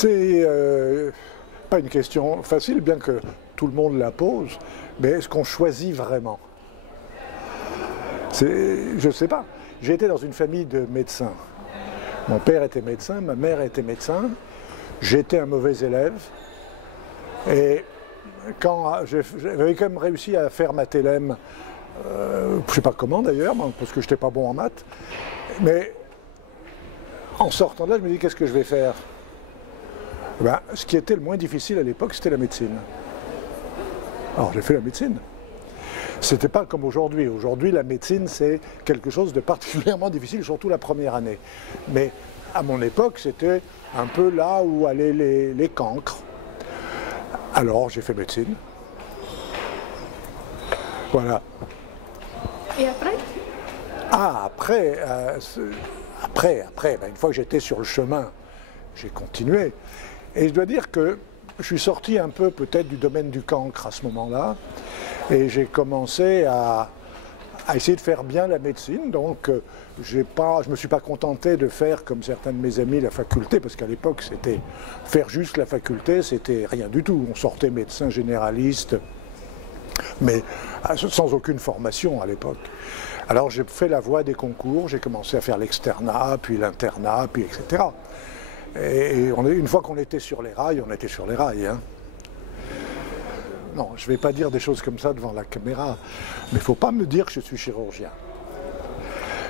C'est pas une question facile, bien que tout le monde la pose, mais est-ce qu'on choisit vraiment? Je ne sais pas. J'ai été dans une famille de médecins. Mon père était médecin, ma mère était médecin. J'étais un mauvais élève. Et quand j'avais quand même réussi à faire ma TLM, je ne sais pas comment d'ailleurs, parce que je n'étais pas bon en maths. Mais en sortant de là, je me dis qu'est-ce que je vais faire? Ben, ce qui était le moins difficile à l'époque, c'était la médecine. Alors j'ai fait la médecine. C'était pas comme aujourd'hui. Aujourd'hui, la médecine, c'est quelque chose de particulièrement difficile, surtout la première année. Mais à mon époque, c'était un peu là où allaient les cancres. Alors j'ai fait médecine. Voilà. Et après? Ah, après, ben, une fois que j'étais sur le chemin, j'ai continué. Et je dois dire que je suis sorti un peu peut-être du domaine du cancre à ce moment-là. Et j'ai commencé à essayer de faire bien la médecine. Donc je ne me suis pas contenté de faire comme certains de mes amis la faculté, parce qu'à l'époque, c'était faire juste la faculté, c'était rien du tout. On sortait médecin généraliste, mais sans aucune formation à l'époque. Alors j'ai fait la voie des concours, j'ai commencé à faire l'externat, puis l'internat, puis etc. Et une fois qu'on était sur les rails, on était sur les rails. Hein. Non, je ne vais pas dire des choses comme ça devant la caméra, mais il ne faut pas me dire que je suis chirurgien.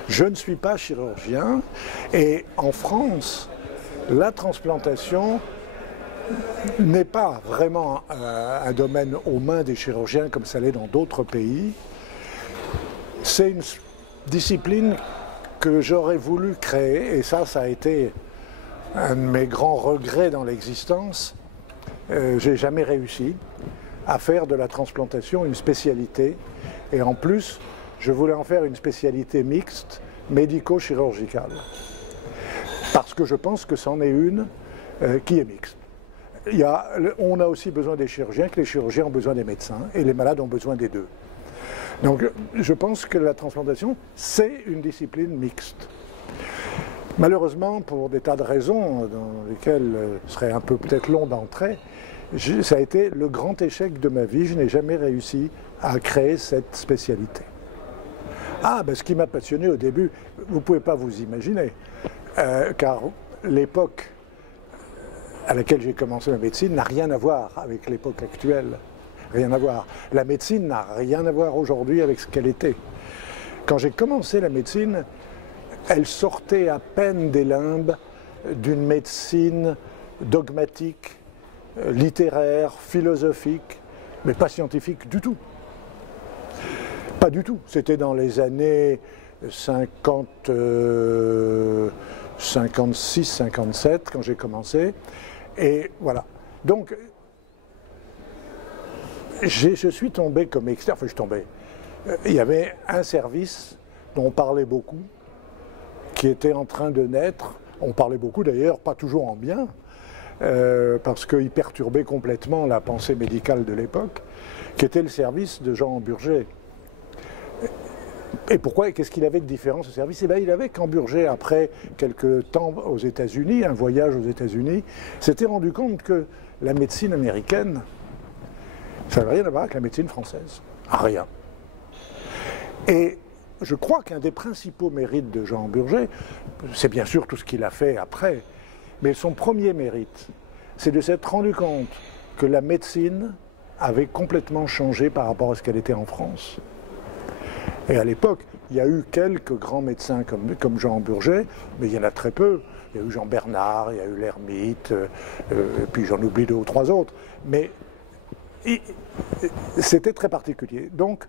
Je ne suis pas chirurgien, et en France, la transplantation n'est pas vraiment un domaine aux mains des chirurgiens comme ça l'est dans d'autres pays. C'est une discipline que j'aurais voulu créer, et ça a été un de mes grands regrets dans l'existence. J'ai jamais réussi à faire de la transplantation une spécialité, et en plus, je voulais en faire une spécialité mixte, médico-chirurgicale. Parce que je pense que c'en est une qui est mixte. On a aussi besoin des chirurgiens, que les chirurgiens ont besoin des médecins, et les malades ont besoin des deux. Donc je pense que la transplantation, c'est une discipline mixte. Malheureusement, pour des tas de raisons dans lesquelles ce serait un peu peut-être long d'entrer, ça a été le grand échec de ma vie. Je n'ai jamais réussi à créer cette spécialité. Ah, ben ce qui m'a passionné au début, vous ne pouvez pas vous imaginer, car l'époque à laquelle j'ai commencé la médecine n'a rien à voir avec l'époque actuelle. Rien à voir. La médecine n'a rien à voir aujourd'hui avec ce qu'elle était. Quand j'ai commencé la médecine, elle sortait à peine des limbes d'une médecine dogmatique, littéraire, philosophique, mais pas scientifique du tout. Pas du tout. C'était dans les années 56, 57 quand j'ai commencé. Et voilà. Donc, je suis tombé comme expert, enfin je suis tombé. Il y avait un service dont on parlait beaucoup, qui était en train de naître. On parlait beaucoup d'ailleurs, pas toujours en bien, parce qu'il perturbait complètement la pensée médicale de l'époque, qui était le service de Jean Burger. Et pourquoi? Qu'est-ce qu'il avait de différent, ce service? Eh bien, il avait qu'en Burger, après quelques temps aux États-Unis, un voyage aux États-Unis, s'était rendu compte que la médecine américaine, ça n'avait rien à voir avec la médecine française. Rien. Et je crois qu'un des principaux mérites de Jean Burger, c'est bien sûr tout ce qu'il a fait après, mais son premier mérite, c'est de s'être rendu compte que la médecine avait complètement changé par rapport à ce qu'elle était en France. Et à l'époque, il y a eu quelques grands médecins comme Jean Burger, mais il y en a très peu. Il y a eu Jean Bernard, il y a eu l'Hermite, puis j'en oublie deux ou trois autres. Mais c'était très particulier. Donc,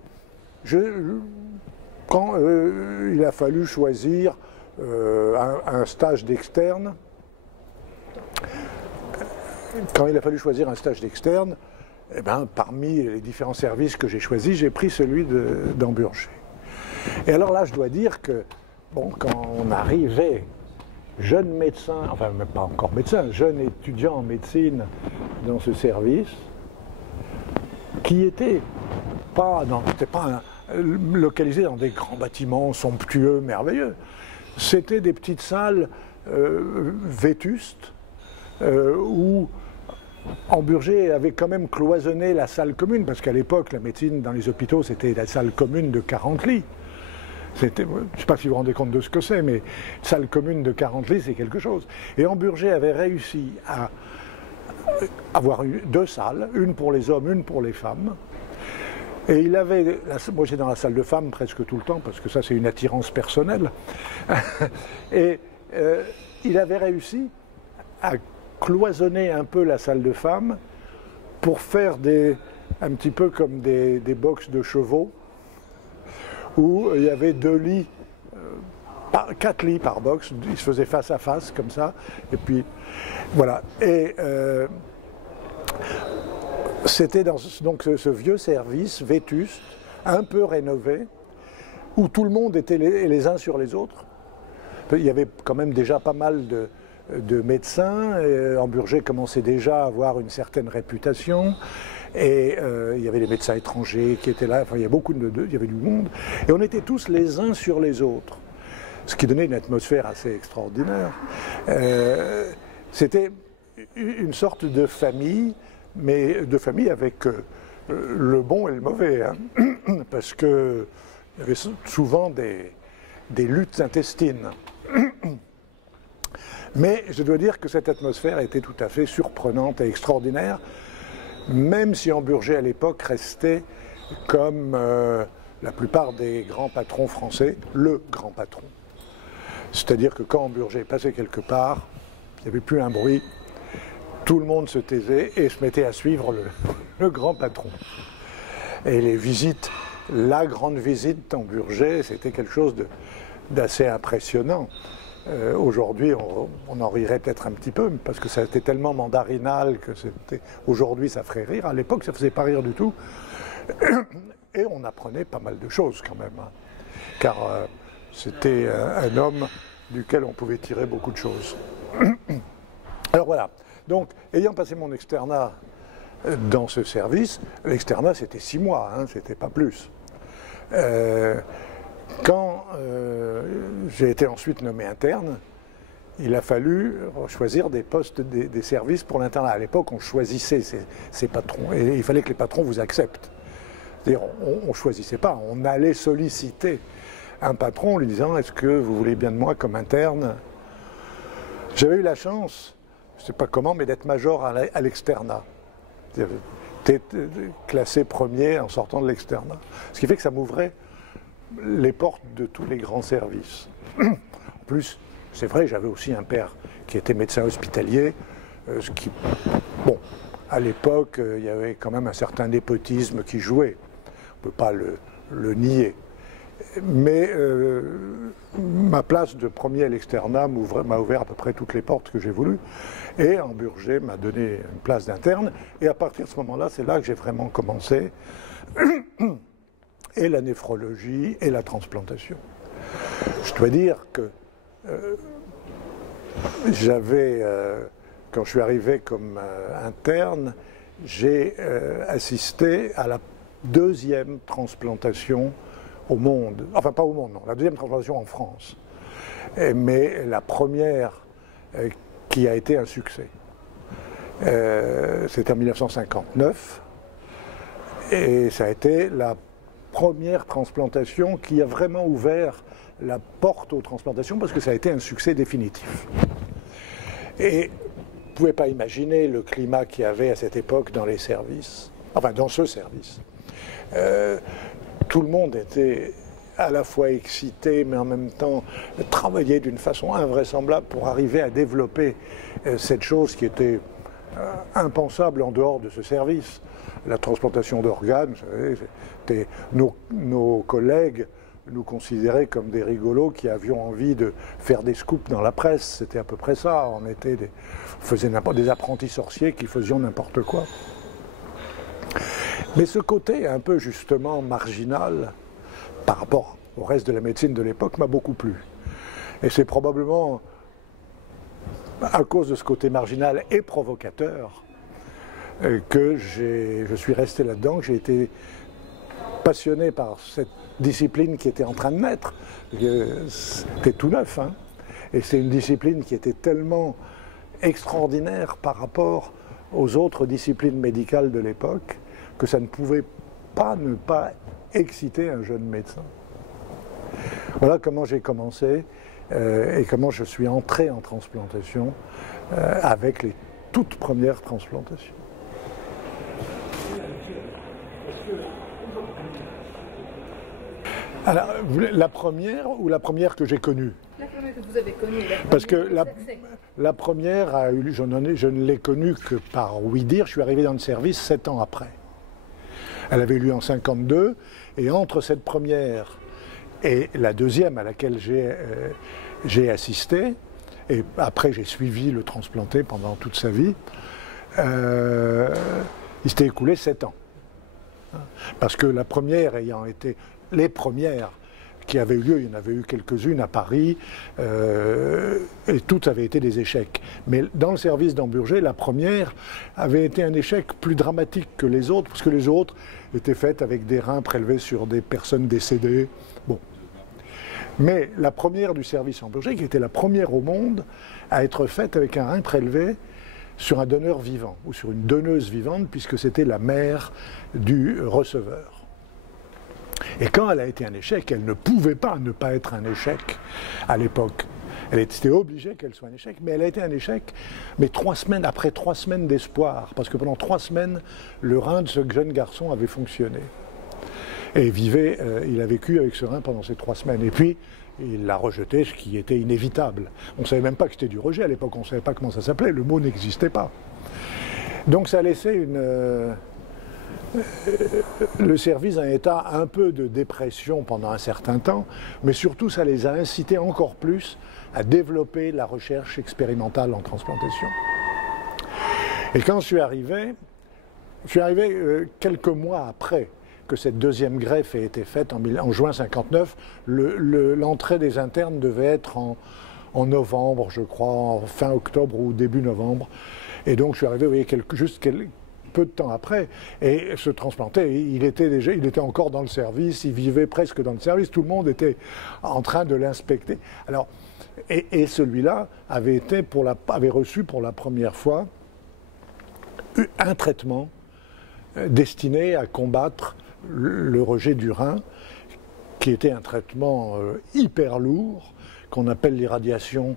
quand il a fallu choisir un stage d'externe, eh ben, parmi les différents services que j'ai choisis, j'ai pris celui d'Amburger. Et alors là, je dois dire que, bon, quand on arrivait, jeune médecin, enfin même pas encore médecin, jeune étudiant en médecine dans ce service, qui était pas localisé dans des grands bâtiments somptueux, merveilleux. C'était des petites salles vétustes, où Hamburger avait quand même cloisonné la salle commune, parce qu'à l'époque, la médecine dans les hôpitaux, c'était la salle commune de 40 lits. Je ne sais pas si vous vous rendez compte de ce que c'est, mais salle commune de 40 lits, c'est quelque chose. Et Hamburger avait réussi à avoir deux salles, une pour les hommes, une pour les femmes. Et il avait, moi j'étais dans la salle de femmes presque tout le temps, parce que ça c'est une attirance personnelle. Et il avait réussi à cloisonner un peu la salle de femmes pour faire un petit peu comme des boxes de chevaux, où il y avait 2 lits, 4 lits par box, ils se faisaient face à face comme ça, et puis voilà. Et c'était dans donc ce vieux service vétuste, un peu rénové, où tout le monde était les uns sur les autres. Il y avait quand même déjà pas mal de médecins, et Hamburger commençait déjà à avoir une certaine réputation, et il y avait des médecins étrangers qui étaient là, enfin, il y avait du monde, et on était tous les uns sur les autres, ce qui donnait une atmosphère assez extraordinaire. C'était une sorte de famille, mais de famille avec le bon et le mauvais, hein, parce qu'il y avait souvent des luttes intestines. Mais je dois dire que cette atmosphère était tout à fait surprenante et extraordinaire, même si Hamburger à l'époque restait comme la plupart des grands patrons français, le grand patron. C'est-à-dire que quand Hamburger passait quelque part, il n'y avait plus un bruit, tout le monde se taisait et se mettait à suivre le grand patron. Et les visites, la grande visite d'Hamburger, c'était quelque chose d'assez impressionnant. Aujourd'hui, on en rirait peut-être un petit peu, parce que ça était tellement mandarinal que aujourd'hui ça ferait rire. À l'époque, ça ne faisait pas rire du tout. Et on apprenait pas mal de choses quand même, hein, car c'était un homme duquel on pouvait tirer beaucoup de choses. Alors voilà, donc ayant passé mon externat dans ce service, l'externat c'était 6 mois, hein, c'était pas plus. Quand j'ai été ensuite nommé interne, il a fallu choisir des postes, des services pour l'internat. À l'époque, on choisissait ses patrons, et il fallait que les patrons vous acceptent. C'est-à-dire, on ne choisissait pas, on allait solliciter un patron en lui disant « Est-ce que vous voulez bien de moi comme interne ?» J'avais eu la chance, je ne sais pas comment, mais d'être major à l'externat. J'étais classé premier en sortant de l'externat. Ce qui fait que ça m'ouvrait les portes de tous les grands services. En plus, c'est vrai, j'avais aussi un père qui était médecin hospitalier, ce qui, bon, à l'époque, il y avait quand même un certain népotisme qui jouait. On ne peut pas le nier. Mais ma place de premier à l'externat m'a ouvert à peu près toutes les portes que j'ai voulu. Et Hamburger m'a donné une place d'interne. Et à partir de ce moment-là, c'est là que j'ai vraiment commencé. Et la néphrologie et la transplantation. Je dois dire que quand je suis arrivé comme interne, j'ai assisté à la 2e transplantation au monde. Enfin, pas au monde, non, la 2e transplantation en France. Mais la première qui a été un succès. C'était en 1959. Et ça a été la première transplantation qui a vraiment ouvert la porte aux transplantations, parce que ça a été un succès définitif. Et vous ne pouvez pas imaginer le climat qu'il y avait à cette époque dans les services, enfin dans ce service. Tout le monde était à la fois excité, mais en même temps travaillait d'une façon invraisemblable pour arriver à développer cette chose qui était impensable en dehors de ce service. La transplantation d'organes, nos collègues nous considéraient comme des rigolos qui avions envie de faire des scoops dans la presse. C'était à peu près ça. On faisait des apprentis sorciers qui faisions n'importe quoi. Mais ce côté un peu justement marginal par rapport au reste de la médecine de l'époque m'a beaucoup plu. Et c'est probablement à cause de ce côté marginal et provocateur que je suis resté là-dedans, que j'ai été passionné par cette discipline qui était en train de naître. C'était tout neuf, hein, et c'est une discipline qui était tellement extraordinaire par rapport aux autres disciplines médicales de l'époque, que ça ne pouvait pas ne pas exciter un jeune médecin. Voilà comment j'ai commencé et comment je suis entré en transplantation avec les toutes premières transplantations. Alors, la première ou la première que j'ai connue? La première que vous avez connue. Parce que la première a eu, je ne l'ai connue que par oui dire, je suis arrivé dans le service 7 ans après. Elle avait eu lieu en 1952, et entre cette première et la deuxième à laquelle j'ai assisté, et après j'ai suivi le transplanté pendant toute sa vie, il s'était écoulé 7 ans. Parce que la première ayant été, les premières qui avaient eu lieu, il y en avait eu quelques-unes à Paris, et toutes avaient été des échecs. Mais dans le service d'Hamburger, la première avait été un échec plus dramatique que les autres, parce que les autres étaient faites avec des reins prélevés sur des personnes décédées. Bon. Mais la première du service Hamburger, qui était la première au monde à être faite avec un rein prélevé sur un donneur vivant, ou sur une donneuse vivante, puisque c'était la mère du receveur. Et quand elle a été un échec, elle ne pouvait pas ne pas être un échec à l'époque. Elle était obligée qu'elle soit un échec, mais elle a été un échec, mais 3 semaines, après 3 semaines d'espoir, parce que pendant 3 semaines, le rein de ce jeune garçon avait fonctionné. Et il a vécu avec ce rein pendant ces 3 semaines. Et puis, il l'a rejeté, ce qui était inévitable. On ne savait même pas que c'était du rejet à l'époque, on ne savait pas comment ça s'appelait, le mot n'existait pas. Donc ça a laissé le service dans un état un peu de dépression pendant un certain temps, mais surtout ça les a incités encore plus à développer la recherche expérimentale en transplantation. Et quand je suis arrivé quelques mois après que cette deuxième greffe ait été faite en juin 1959, l'entrée des internes devait être en novembre, je crois, en fin octobre ou début novembre. Et donc je suis arrivé, vous voyez, juste peu de temps après, et ce transplanté, il était encore dans le service, il vivait presque dans le service, tout le monde était en train de l'inspecter. Alors, et celui-là avait reçu pour la première fois un traitement destiné à combattre le rejet du rein, qui était un traitement hyper lourd, qu'on appelle l'irradiation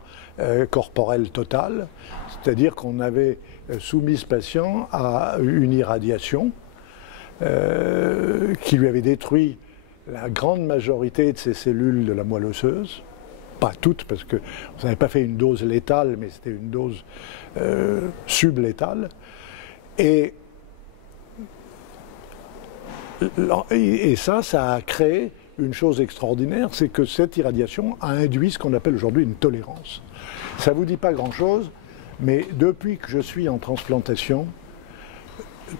corporelle totale, c'est-à-dire qu'on avait soumis ce patient à une irradiation qui lui avait détruit la grande majorité de ses cellules de la moelle osseuse, pas toutes, parce qu'on n'avait pas fait une dose létale, mais c'était une dose sublétale, et ça a créé une chose extraordinaire, c'est que cette irradiation a induit ce qu'on appelle aujourd'hui une tolérance. Ça ne vous dit pas grand-chose, mais depuis que je suis en transplantation,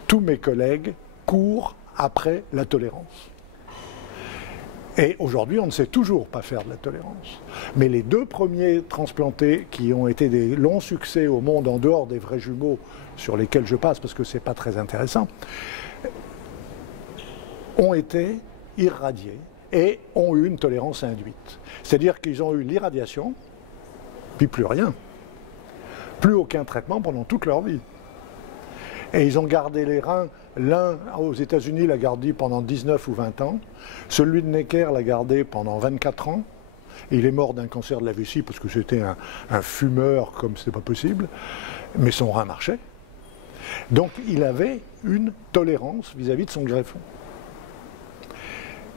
tous mes collègues courent après la tolérance. Et aujourd'hui, on ne sait toujours pas faire de la tolérance. Mais les 2 premiers transplantés qui ont été des longs succès au monde en dehors des vrais jumeaux sur lesquels je passe, parce que ce n'est pas très intéressant, ont été irradiés et ont eu une tolérance induite. C'est-à-dire qu'ils ont eu l'irradiation, puis plus rien. Plus aucun traitement pendant toute leur vie. Et ils ont gardé les reins, l'un aux États-Unis l'a gardé pendant 19 ou 20 ans, celui de Necker l'a gardé pendant 24 ans, et il est mort d'un cancer de la vessie parce que c'était un fumeur comme c'était pas possible, mais son rein marchait. Donc il avait une tolérance vis-à-vis de son greffon.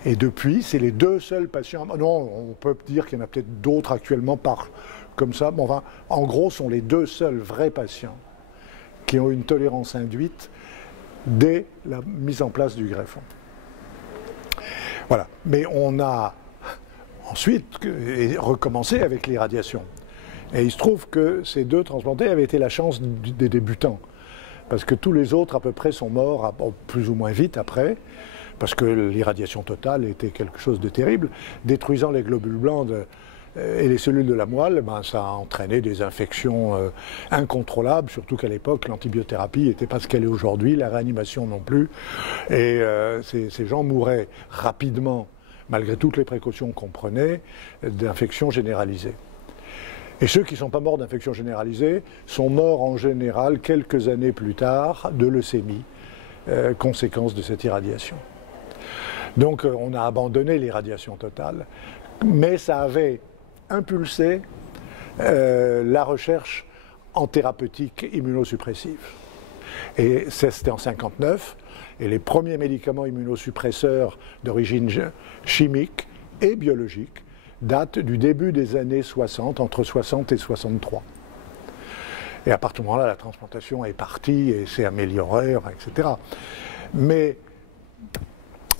Et depuis, c'est les 2 seuls patients. Non, on peut dire qu'il y en a peut-être d'autres actuellement comme ça. Bon, enfin, en gros, sont les 2 seuls vrais patients qui ont une tolérance induite dès la mise en place du greffon. Voilà. Mais on a ensuite recommencé avec l'irradiation. Et il se trouve que ces 2 transplantés avaient été la chance des débutants. Parce que tous les autres, à peu près, sont morts plus ou moins vite après. Parce que l'irradiation totale était quelque chose de terrible, détruisant les globules blancs et les cellules de la moelle, ça a entraîné des infections incontrôlables, surtout qu'à l'époque, l'antibiothérapie n'était pas ce qu'elle est aujourd'hui, la réanimation non plus, et ces gens mouraient rapidement, malgré toutes les précautions qu'on prenait, d'infections généralisées. Et ceux qui ne sont pas morts d'infection généralisée sont morts en général quelques années plus tard de leucémie, conséquence de cette irradiation. Donc on a abandonné l'irradiation totale, mais ça avait impulsé la recherche en thérapeutique immunosuppressive. Et c'était en 1959, et les premiers médicaments immunosuppresseurs d'origine chimique et biologique datent du début des années 60, entre 60 et 63. Et à partir de ce moment-là, la transplantation est partie et s'est améliorée, etc.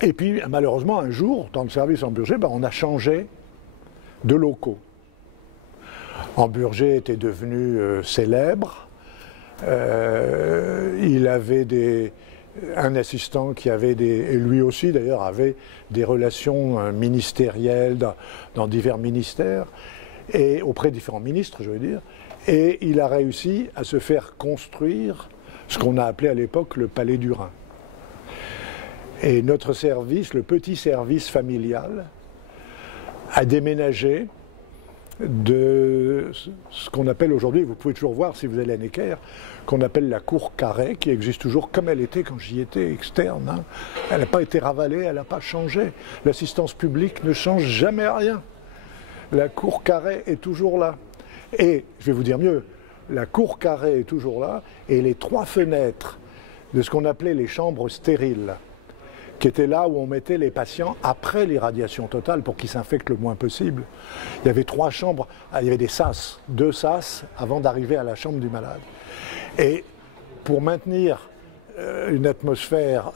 Et puis, malheureusement, un jour, dans le service Hamburger, on a changé de locaux. Hamburger était devenu célèbre. Il avait un assistant qui avait et lui aussi d'ailleurs avait des relations ministérielles dans divers ministères, et auprès de différents ministres, je veux dire. Et il a réussi à se faire construire ce qu'on a appelé à l'époque le Palais du Rhin. Et notre service, le petit service familial, a déménagé de ce qu'on appelle aujourd'hui, vous pouvez toujours voir si vous allez à Necker, qu'on appelle la cour carrée, qui existe toujours comme elle était quand j'y étais externe. Hein. Elle n'a pas été ravalée, elle n'a pas changé. L'assistance publique ne change jamais rien. La cour carrée est toujours là. Et, je vais vous dire mieux, la cour carrée est toujours là, et les 3 fenêtres de ce qu'on appelait les chambres stériles, qui étaient là où on mettait les patients après l'irradiation totale pour qu'ils s'infectent le moins possible. Il y avait 3 chambres, il y avait des sas, 2 sas avant d'arriver à la chambre du malade. Et pour maintenir une atmosphère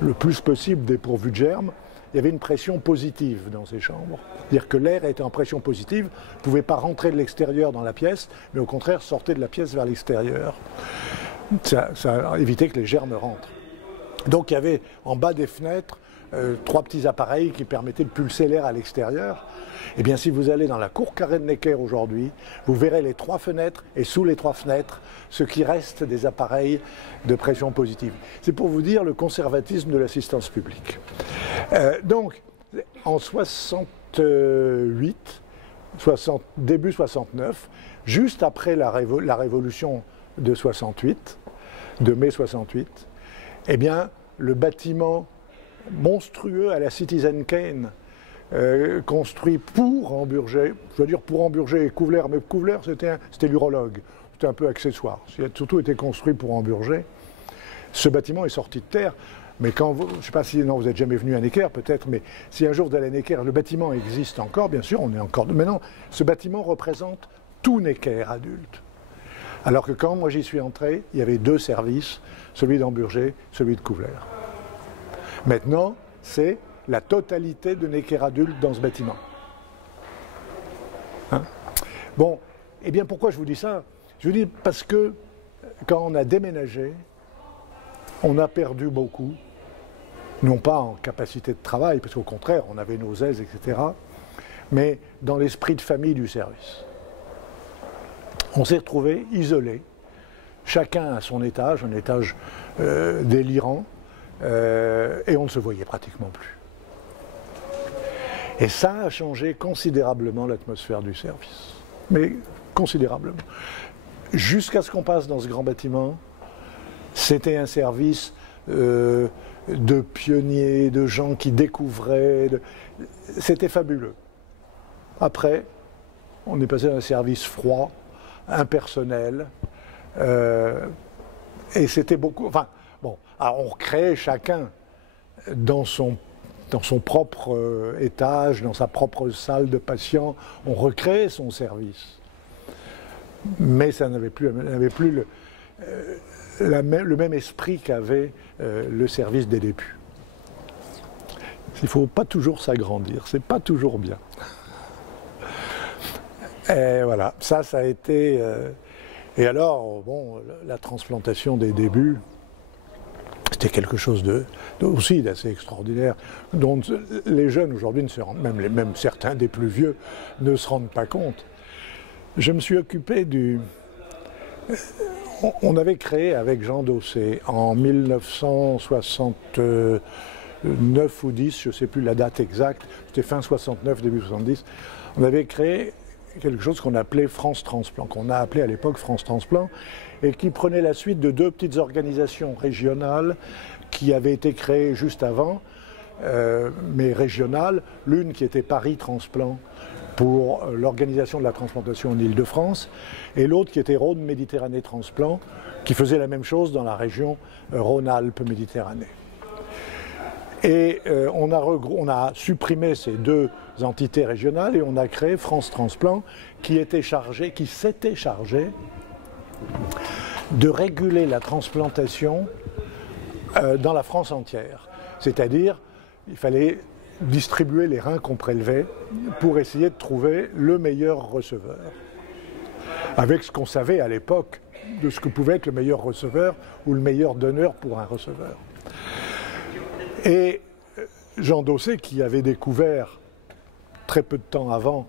le plus possible dépourvue de germes, il y avait une pression positive dans ces chambres. C'est-à-dire que l'air était en pression positive, ne pouvait pas rentrer de l'extérieur dans la pièce, mais au contraire sortait de la pièce vers l'extérieur. Ça a évité que les germes rentrent. Donc il y avait en bas des fenêtres 3 petits appareils qui permettaient de pulser l'air à l'extérieur. Eh bien si vous allez dans la cour carrée de Necker aujourd'hui, vous verrez les 3 fenêtres et sous les 3 fenêtres, ce qui reste des appareils de pression positive. C'est pour vous dire le conservatisme de l'assistance publique. Donc en 68, début 69, juste après la révolution de 68, de mai 68, eh bien, le bâtiment monstrueux à la Citizen Kane, construit pour Hamburger, je veux dire pour Hamburger et Couvler, mais Couvler c'était l'urologue, c'était un peu accessoire, il a surtout été construit pour Hamburger. Ce bâtiment est sorti de terre, mais quand vous, je ne sais pas si non, vous n'êtes jamais venu à Necker peut-être, mais si un jour vous allez à Necker, le bâtiment existe encore, bien sûr, on est encore. Maintenant, ce bâtiment représente tout Necker adulte. Alors que quand moi j'y suis entré, il y avait 2 services, celui d'Hamburger, celui de Couvler. Maintenant, c'est la totalité de Necker adulte dans ce bâtiment. Hein? Bon, eh bien pourquoi je vous dis ça? Je vous dis parce que quand on a déménagé, on a perdu beaucoup, non pas en capacité de travail, parce qu'au contraire, on avait nos aises, etc., mais dans l'esprit de famille du service. On s'est retrouvés isolés, chacun à son étage, un étage délirant, et on ne se voyait pratiquement plus. Et ça a changé considérablement l'atmosphère du service, mais considérablement. Jusqu'à ce qu'on passe dans ce grand bâtiment, c'était un service de pionniers, de gens qui découvraient, c'était fabuleux. Après, on est passé à un service froid, impersonnel, et c'était beaucoup. Enfin, bon, alors on recréait chacun dans son propre étage, dans sa propre salle de patient, on recréait son service. Mais ça n'avait plus le même esprit qu'avait le service des débuts. Il ne faut pas toujours s'agrandir, c'est pas toujours bien. Et voilà, ça a été... Et alors, bon, la transplantation des débuts, c'était quelque chose aussi d'assez extraordinaire, dont les jeunes aujourd'hui ne se rendent, même certains des plus vieux, ne se rendent pas compte. Je me suis occupé on avait créé avec Jean Dossé en 1969 ou 10, je ne sais plus la date exacte, c'était fin 69, début 70, on avait créé quelque chose qu'on appelait France Transplant, qu'on a appelé à l'époque France Transplant, et qui prenait la suite de deux petites organisations régionales qui avaient été créées juste avant, mais régionales. L'une qui était Paris Transplant pour l'organisation de la transplantation en Île-de-France, et l'autre qui était Rhône Méditerranée Transplant, qui faisait la même chose dans la région Rhône-Alpes-Méditerranée. Et on a supprimé ces deux entités régionales et on a créé France Transplant qui s'était chargé de réguler la transplantation dans la France entière. C'est-à-dire, il fallait distribuer les reins qu'on prélevait pour essayer de trouver le meilleur receveur. Avec ce qu'on savait à l'époque de ce que pouvait être le meilleur receveur ou le meilleur donneur pour un receveur. Et Jean Dosset, qui avait découvert très peu de temps avant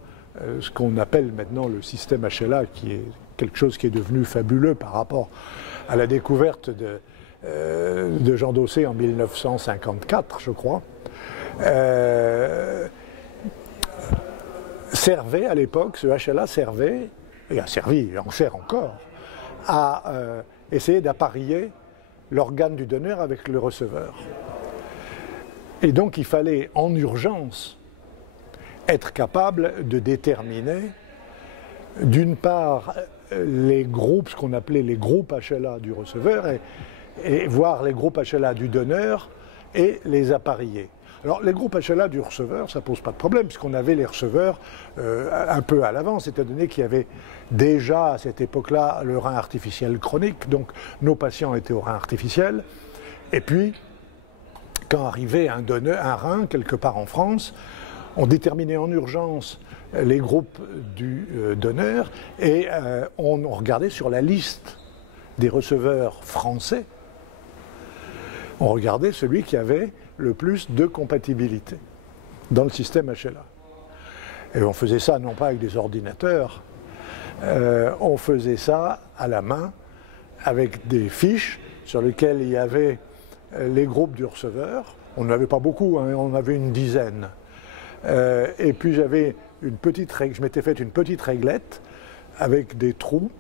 ce qu'on appelle maintenant le système HLA, qui est quelque chose qui est devenu fabuleux par rapport à la découverte de Jean Dosset en 1954, je crois, servait à l'époque, ce HLA servait, et a servi, et en sert encore, à essayer d'apparier l'organe du donneur avec le receveur. Et donc il fallait en urgence être capable de déterminer d'une part les groupes, ce qu'on appelait les groupes HLA du receveur, et voir les groupes HLA du donneur et les apparier. Alors les groupes HLA du receveur, ça ne pose pas de problème, puisqu'on avait les receveurs un peu à l'avance, étant donné qu'il y avait déjà à cette époque-là le rein artificiel chronique, donc nos patients étaient au rein artificiel, et puis quand arrivait un rein quelque part en France, on déterminait en urgence les groupes du donneur et on regardait sur la liste des receveurs français, on regardait celui qui avait le plus de compatibilité dans le système HLA. Et on faisait ça non pas avec des ordinateurs, on faisait ça à la main avec des fiches sur lesquelles il y avait les groupes du receveur. On n'en avait pas beaucoup, hein, on avait une dizaine. Et puis j'avais je m'étais fait une petite réglette avec des trous.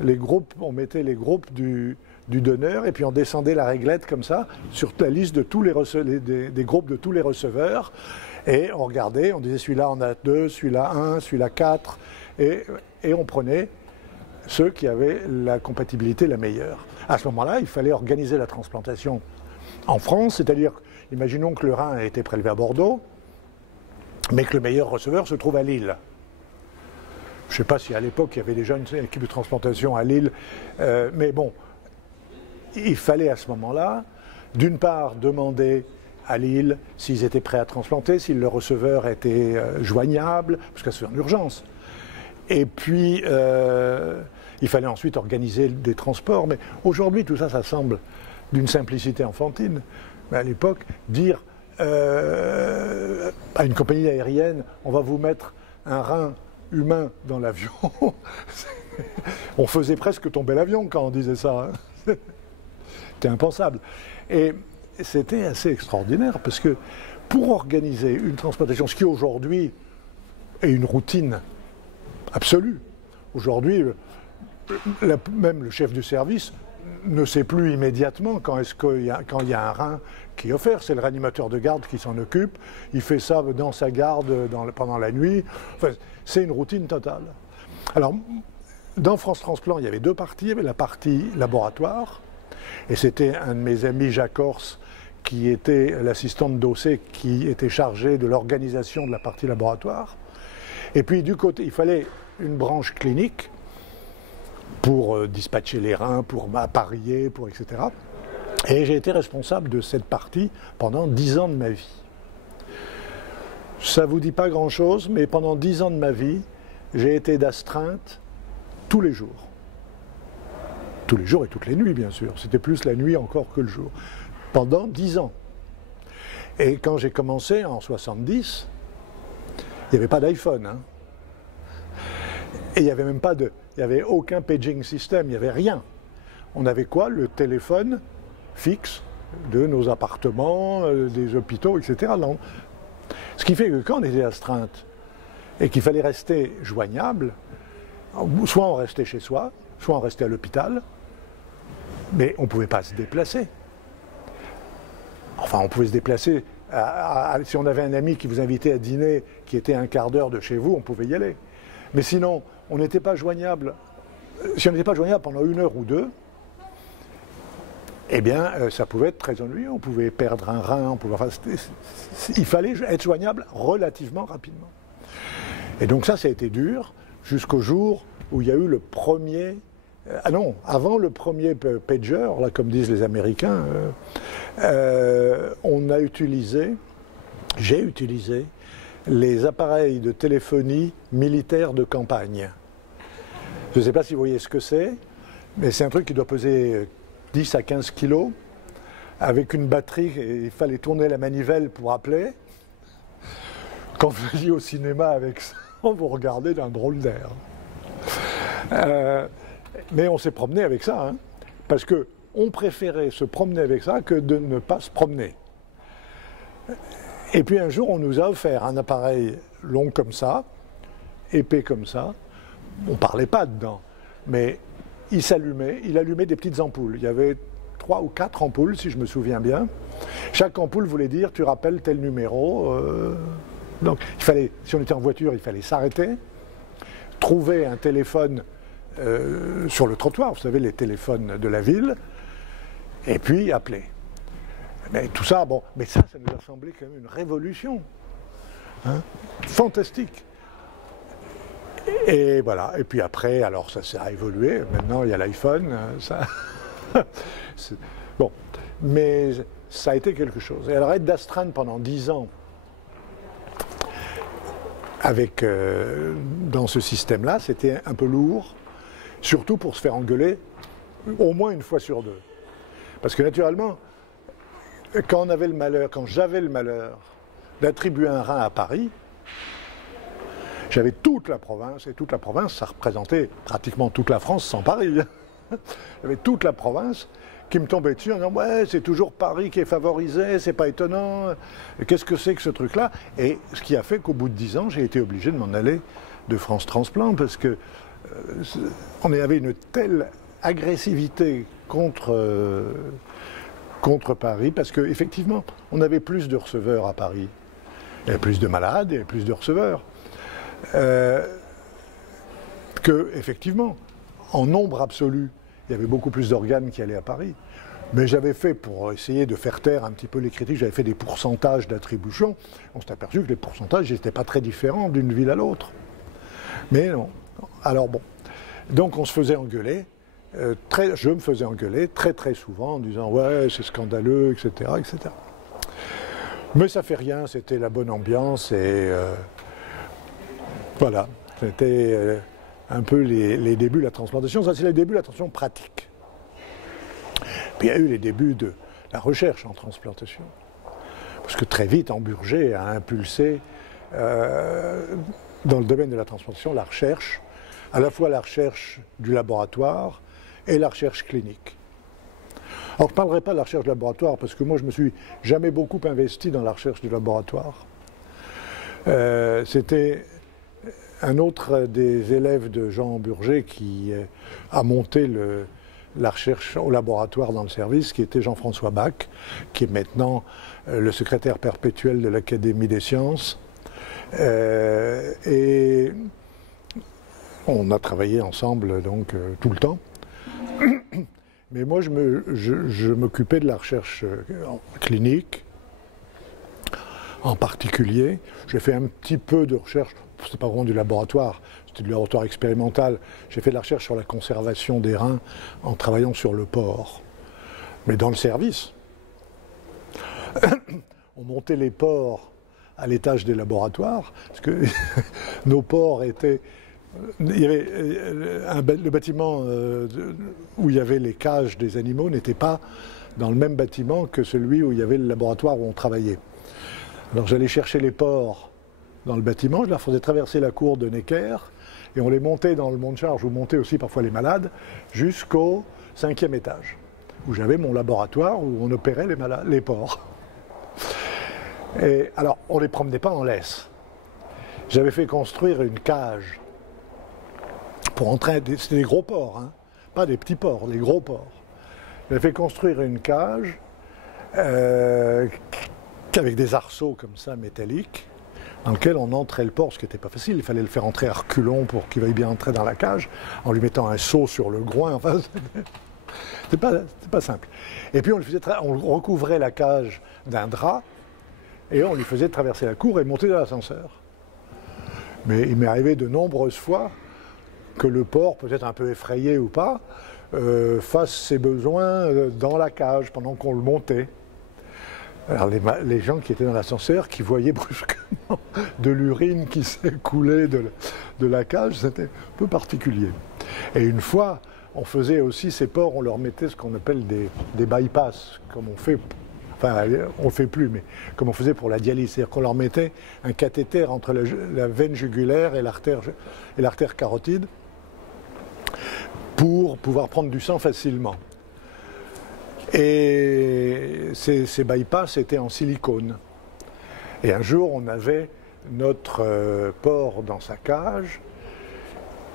Les groupes, on mettait les groupes du donneur et puis on descendait la réglette comme ça sur la liste de tous des groupes de tous les receveurs. Et on regardait, on disait celui-là en a 2, celui-là 1, celui-là 4. Et on prenait ceux qui avaient la compatibilité la meilleure. À ce moment-là, il fallait organiser la transplantation en France, c'est-à-dire, imaginons que le rein a été prélevé à Bordeaux, mais que le meilleur receveur se trouve à Lille. Je ne sais pas si à l'époque il y avait déjà une équipe de transplantation à Lille, mais bon, il fallait à ce moment-là, d'une part, demander à Lille s'ils étaient prêts à transplanter, si le receveur était joignable, parce que c'est en urgence. Et puis, il fallait ensuite organiser des transports. Mais aujourd'hui, tout ça, ça semble d'une simplicité enfantine. Mais à l'époque, dire à une compagnie aérienne, on va vous mettre un rein humain dans l'avion, on faisait presque tomber l'avion quand on disait ça. Hein. C'était impensable. Et c'était assez extraordinaire, parce que pour organiser une transplantation, ce qui aujourd'hui est une routine absolue, aujourd'hui, même le chef du service ne sait plus immédiatement quand il y a un rein qui est offert. C'est le réanimateur de garde qui s'en occupe. Il fait ça dans sa garde pendant la nuit. Enfin, c'est une routine totale. Alors, dans France Transplant, il y avait deux parties. Il y avait la partie laboratoire. Et c'était un de mes amis, Jacques Ors, qui était l'assistant de Dosset, qui était chargé de l'organisation de la partie laboratoire. Et puis, du côté, il fallait une branche clinique pour dispatcher les reins, pour apparier, etc. Et j'ai été responsable de cette partie pendant 10 ans de ma vie. Ça ne vous dit pas grand-chose, mais pendant 10 ans de ma vie, j'ai été d'astreinte tous les jours. Tous les jours et toutes les nuits, bien sûr. C'était plus la nuit encore que le jour. Pendant 10 ans. Et quand j'ai commencé en 70, il n'y avait pas d'iPhone. Hein. Et il n'y avait même pas il n'y avait aucun paging system, il n'y avait rien. On avait quoi? Le téléphone fixe de nos appartements, des hôpitaux, etc. Non. Ce qui fait que quand on était astreinte, et qu'il fallait rester joignable, soit on restait chez soi, soit on restait à l'hôpital, mais on ne pouvait pas se déplacer. Enfin, on pouvait se déplacer. Si on avait un ami qui vous invitait à dîner, qui était à un quart d'heure de chez vous, on pouvait y aller. Mais sinon, on n'était pas joignable. Si on n'était pas joignable pendant 1 heure ou 2, eh bien, ça pouvait être très ennuyeux. On pouvait perdre un rein, il fallait être joignable relativement rapidement. Et donc ça a été dur, jusqu'au jour où il y a eu le premier... avant le premier pager, là, comme disent les Américains, j'ai utilisé les appareils de téléphonie militaire de campagne. Je ne sais pas si vous voyez ce que c'est, mais c'est un truc qui doit peser 10 à 15 kilos, avec une batterie, et il fallait tourner la manivelle pour appeler. Quand vous alliez au cinéma avec ça, vous regardez d'un drôle d'air. Mais on s'est promené avec ça, hein, parce qu'on préférait se promener avec ça que de ne pas se promener. Et puis un jour, on nous a offert un appareil long comme ça, épais comme ça. On ne parlait pas dedans, mais il s'allumait, il allumait des petites ampoules. Il y avait 3 ou 4 ampoules, si je me souviens bien. Chaque ampoule voulait dire, tu rappelles tel numéro. Donc, si on était en voiture, il fallait s'arrêter, trouver un téléphone sur le trottoir, vous savez, les téléphones de la ville, et puis appeler. Mais tout ça, bon, mais ça nous a semblé quand même une révolution. Hein, fantastique. Et voilà, et puis après, alors ça a évolué, maintenant il y a l'iPhone, bon, mais ça a été quelque chose. Et alors être d'astreinte pendant 10 ans dans ce système-là, c'était un peu lourd, surtout pour se faire engueuler au moins 1 fois sur 2. Parce que naturellement, quand j'avais le malheur d'attribuer un rein à Paris, j'avais toute la province, et toute la province, ça représentait pratiquement toute la France sans Paris. J'avais toute la province qui me tombait dessus en disant « Ouais, c'est toujours Paris qui est favorisé, c'est pas étonnant, qu'est-ce que c'est que ce truc-là ?» Et ce qui a fait qu'au bout de 10 ans, j'ai été obligé de m'en aller de France Transplant, parce que on avait une telle agressivité contre Paris, parce qu'effectivement, on avait plus de receveurs à Paris. Il y avait plus de malades, il y avait plus de receveurs. Effectivement, en nombre absolu, il y avait beaucoup plus d'organes qui allaient à Paris. Mais j'avais fait, pour essayer de faire taire un petit peu les critiques, j'avais fait des pourcentages d'attribution. On s'est aperçu que les pourcentages n'étaient pas très différents d'une ville à l'autre. Mais non. Alors bon. Donc on se faisait engueuler. Je me faisais engueuler très très souvent en disant « Ouais, c'est scandaleux, etc. etc. » Mais ça fait rien, c'était la bonne ambiance et... voilà, c'était un peu les débuts de la transplantation. Ça, c'est les débuts de la transplantation pratique. Puis il y a eu les débuts de la recherche en transplantation. Parce que très vite, Hamburger a impulsé, dans le domaine de la transplantation, la recherche, à la fois la recherche du laboratoire et la recherche clinique. Alors, je ne parlerai pas de la recherche du laboratoire, parce que moi, je ne me suis jamais beaucoup investi dans la recherche du laboratoire. C'était un autre des élèves de Jean Hamburger qui a monté la recherche au laboratoire dans le service, qui était Jean-François Bach, qui est maintenant le secrétaire perpétuel de l'Académie des sciences. Et on a travaillé ensemble donc tout le temps. Mais moi, je m'occupais de la recherche clinique, en particulier. J'ai fait un petit peu de recherche, c'était pas vraiment du laboratoire, c'était du laboratoire expérimental. J'ai fait de la recherche sur la conservation des reins en travaillant sur le porc. Mais dans le service, on montait les porcs à l'étage des laboratoires, parce que nos porcs étaient... Il y avait le bâtiment où il y avait les cages des animaux n'était pas dans le même bâtiment que celui où il y avait le laboratoire où on travaillait. Alors j'allais chercher les porcs dans le bâtiment, je leur faisais traverser la cour de Necker et on les montait dans le monte-charge, où montaient aussi parfois les malades, jusqu'au 5e étage, où j'avais mon laboratoire où on opérait les porcs. Et alors on ne les promenait pas en laisse. j'avais fait construire une cage pour entrer, c'était des gros porcs, hein, pas des petits porcs, des gros porcs. J'avais fait construire une cage avec des arceaux comme ça, métalliques, dans lequel on entrait le porc, ce qui n'était pas facile. Il fallait le faire entrer à reculons pour qu'il veuille bien entrer dans la cage, en lui mettant un seau sur le groin. Enfin, c'était pas simple. Et puis on recouvrait la cage d'un drap et on lui faisait traverser la cour et monter dans l'ascenseur. Mais il m'est arrivé de nombreuses fois que le porc, peut-être un peu effrayé ou pas, fasse ses besoins dans la cage pendant qu'on le montait. Alors les gens qui étaient dans l'ascenseur, qui voyaient brusquement de l'urine qui s'écoulait de la cage, c'était un peu particulier. Et une fois, on faisait aussi ces porcs, on leur mettait ce qu'on appelle des bypass, comme on fait, enfin on ne le fait plus, mais comme on faisait pour la dialyse, c'est-à-dire qu'on leur mettait un cathéter entre la veine jugulaire et l'artère carotide pour pouvoir prendre du sang facilement. Et ces bypass étaient en silicone. Et un jour, on avait notre porc dans sa cage.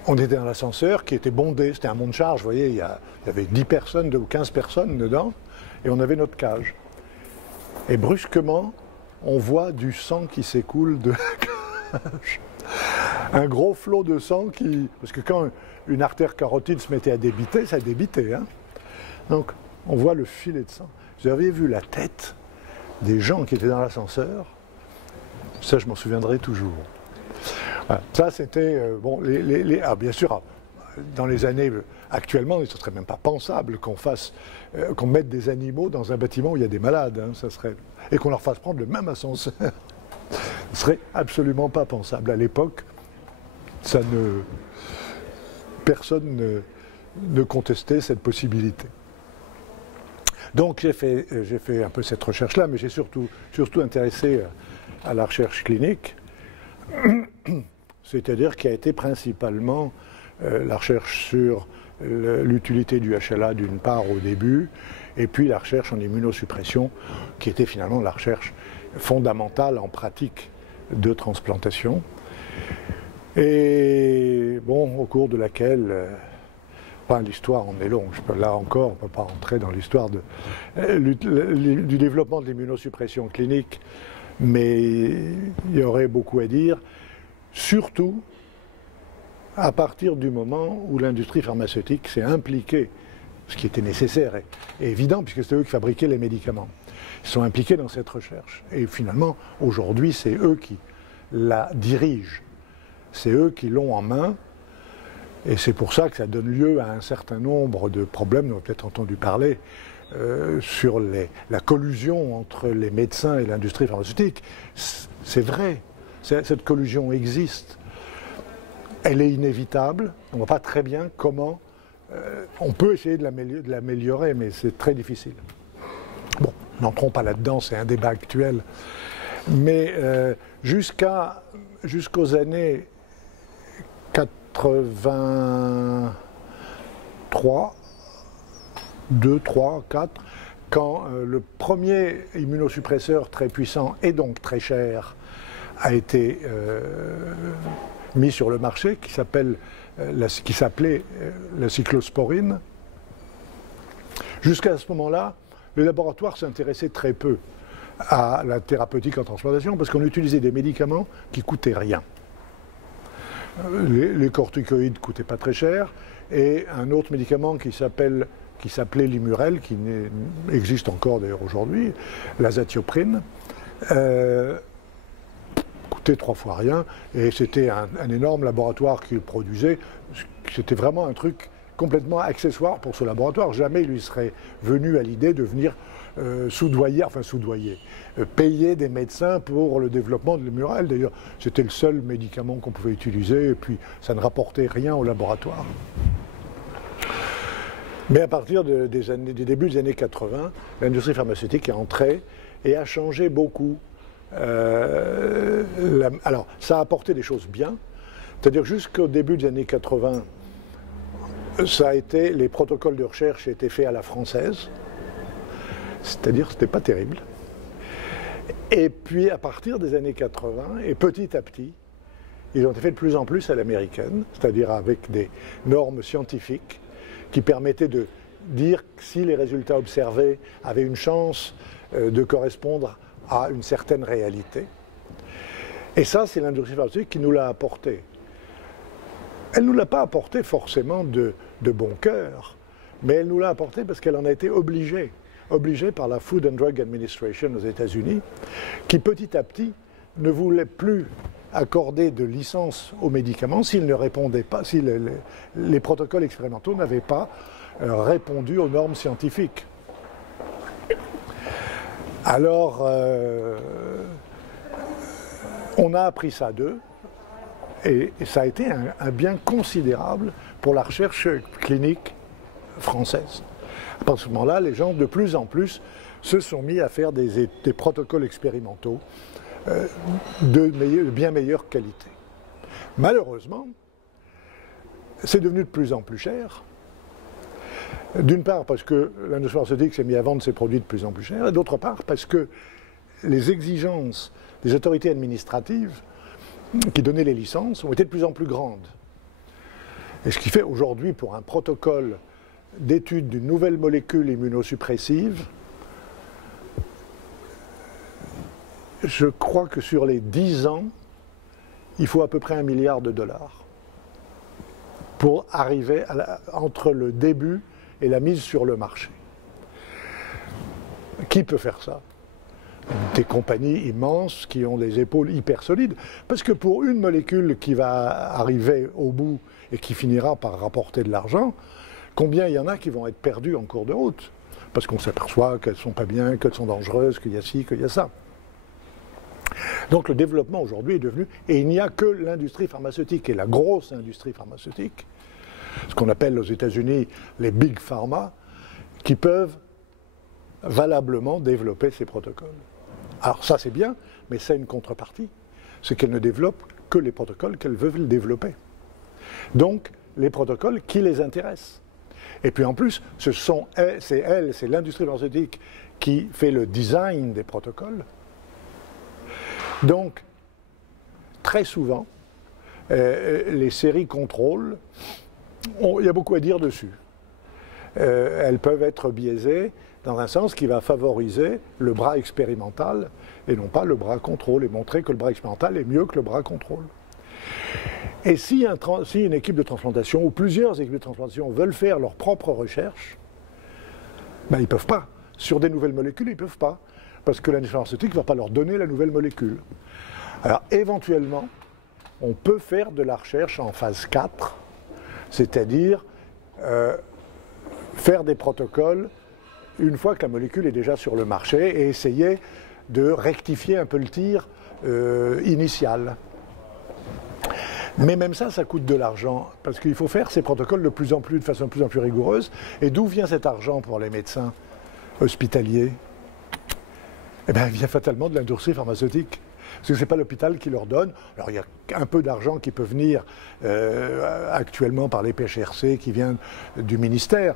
On était dans l'ascenseur qui était bondé. C'était un monte charge, vous voyez, il y avait 10 personnes ou 15 personnes dedans. Et on avait notre cage. Et brusquement, on voit du sang qui s'écoule de la cage. Un gros flot de sang qui... Parce que quand une artère carotide se mettait à débiter, ça débitait. Hein. Donc, on voit le filet de sang. Vous avez vu la tête des gens qui étaient dans l'ascenseur? Ça, je m'en souviendrai toujours. Voilà. Ça, c'était... bon, bien sûr, dans les années... Actuellement, ce ne serait même pas pensable qu'on mette des animaux dans un bâtiment où il y a des malades. Hein, ça serait, et qu'on leur fasse prendre le même ascenseur. Ce serait absolument pas pensable. À l'époque, personne ne contestait cette possibilité. Donc j'ai fait un peu cette recherche-là, mais j'ai surtout intéressé à la recherche clinique, c'est-à-dire qui a été principalement la recherche sur l'utilité du HLA d'une part au début, et puis la recherche en immunosuppression, qui était finalement la recherche fondamentale en pratique de transplantation. Et bon, au cours de laquelle... l'histoire en est longue. Là encore, on ne peut pas rentrer dans l'histoire du développement de l'immunosuppression clinique, mais il y aurait beaucoup à dire, surtout à partir du moment où l'industrie pharmaceutique s'est impliquée, ce qui était nécessaire et évident, puisque c'est eux qui fabriquaient les médicaments. Ils sont impliqués dans cette recherche. Et finalement, aujourd'hui, c'est eux qui la dirigent. C'est eux qui l'ont en main. Et c'est pour ça que ça donne lieu à un certain nombre de problèmes, on a peut-être entendu parler, sur la collusion entre les médecins et l'industrie pharmaceutique. C'est vrai, cette collusion existe. Elle est inévitable, on ne voit pas très bien comment on peut essayer de l'améliorer, mais c'est très difficile. Bon, n'entrons pas là-dedans, c'est un débat actuel. Mais jusqu'aux années 83, 2, 3, 4, quand le premier immunosuppresseur très puissant et donc très cher a été mis sur le marché, qui s'appelait la cyclosporine. Jusqu'à ce moment-là, les laboratoires s'intéressaient très peu à la thérapeutique en transplantation parce qu'on utilisait des médicaments qui ne coûtaient rien. Les corticoïdes ne coûtaient pas très cher et un autre médicament qui s'appelait Limurel, qui existe encore d'ailleurs aujourd'hui, l'azatioprine, coûtait 3 fois rien et c'était un énorme laboratoire qui le produisait. C'était vraiment un truc complètement accessoire pour ce laboratoire. Jamais il lui serait venu à l'idée de venir payer des médecins pour le développement de Limurel. D'ailleurs, c'était le seul médicament qu'on pouvait utiliser et puis ça ne rapportait rien au laboratoire. Mais à partir des débuts des années 80, l'industrie pharmaceutique est entrée et a changé beaucoup. Alors, ça a apporté des choses bien, c'est-à-dire jusqu'au début des années 80, les protocoles de recherche étaient faits à la française, c'est-à-dire que ce n'était pas terrible. Et puis à partir des années 80, et petit à petit, ils ont été faits de plus en plus à l'américaine, c'est-à-dire avec des normes scientifiques qui permettaient de dire si les résultats observés avaient une chance de correspondre à une certaine réalité. Et ça, c'est l'industrie pharmaceutique qui nous l'a apporté. Elle ne nous l'a pas apporté forcément de bon cœur, mais elle nous l'a apporté parce qu'elle en a été obligée par la Food and Drug Administration aux États-Unis, qui petit à petit ne voulait plus accorder de licence aux médicaments s'ils ne répondaient pas, si les protocoles expérimentaux n'avaient pas répondu aux normes scientifiques. Alors, on a appris ça d'eux, et ça a été un bien considérable pour la recherche clinique française. À partir de ce moment-là, les gens de plus en plus se sont mis à faire des protocoles expérimentaux de bien meilleure qualité. Malheureusement, c'est devenu de plus en plus cher. D'une part parce que l'industrie pharmaceutique s'est mise à vendre ses produits de plus en plus cher, et d'autre part parce que les exigences des autorités administratives qui donnaient les licences ont été de plus en plus grandes. Et ce qui fait aujourd'hui, pour un protocole d'étude d'une nouvelle molécule immunosuppressive, je crois que sur les 10 ans, il faut à peu près $1 milliard pour arriver entre le début et la mise sur le marché. Qui peut faire ça? Des compagnies immenses qui ont des épaules hyper solides. Parce que pour une molécule qui va arriver au bout et qui finira par rapporter de l'argent, combien il y en a qui vont être perdus en cours de route? Parce qu'on s'aperçoit qu'elles ne sont pas bien, qu'elles sont dangereuses, qu'il y a ci, qu'il y a ça. Donc le développement aujourd'hui est devenu, et il n'y a que l'industrie pharmaceutique et la grosse industrie pharmaceutique, ce qu'on appelle aux États-Unis les big pharma, qui peuvent valablement développer ces protocoles. Alors ça c'est bien, mais c'est une contrepartie, c'est qu'elles ne développent que les protocoles qu'elles veulent développer. Donc les protocoles qui les intéressent. Et puis en plus, c'est l'industrie pharmaceutique qui fait le design des protocoles. Donc, très souvent, les séries contrôle, il y a beaucoup à dire dessus. Elles peuvent être biaisées dans un sens qui va favoriser le bras expérimental et non pas le bras contrôle, et montrer que le bras expérimental est mieux que le bras contrôle. Et si une équipe de transplantation ou plusieurs équipes de transplantation veulent faire leur propre recherche, ben ils ne peuvent pas. Sur des nouvelles molécules, ils ne peuvent pas. Parce que l'industrie pharmaceutique ne va pas leur donner la nouvelle molécule. Alors éventuellement, on peut faire de la recherche en phase 4, c'est-à-dire faire des protocoles une fois que la molécule est déjà sur le marché et essayer de rectifier un peu le tir initial. Mais même ça, ça coûte de l'argent, parce qu'il faut faire ces protocoles de façon de plus en plus rigoureuse. Et d'où vient cet argent pour les médecins hospitaliers? Eh bien, il vient fatalement de l'industrie pharmaceutique. Parce que ce n'est pas l'hôpital qui leur donne. Alors, il y a un peu d'argent qui peut venir actuellement par les PHRC qui vient du ministère,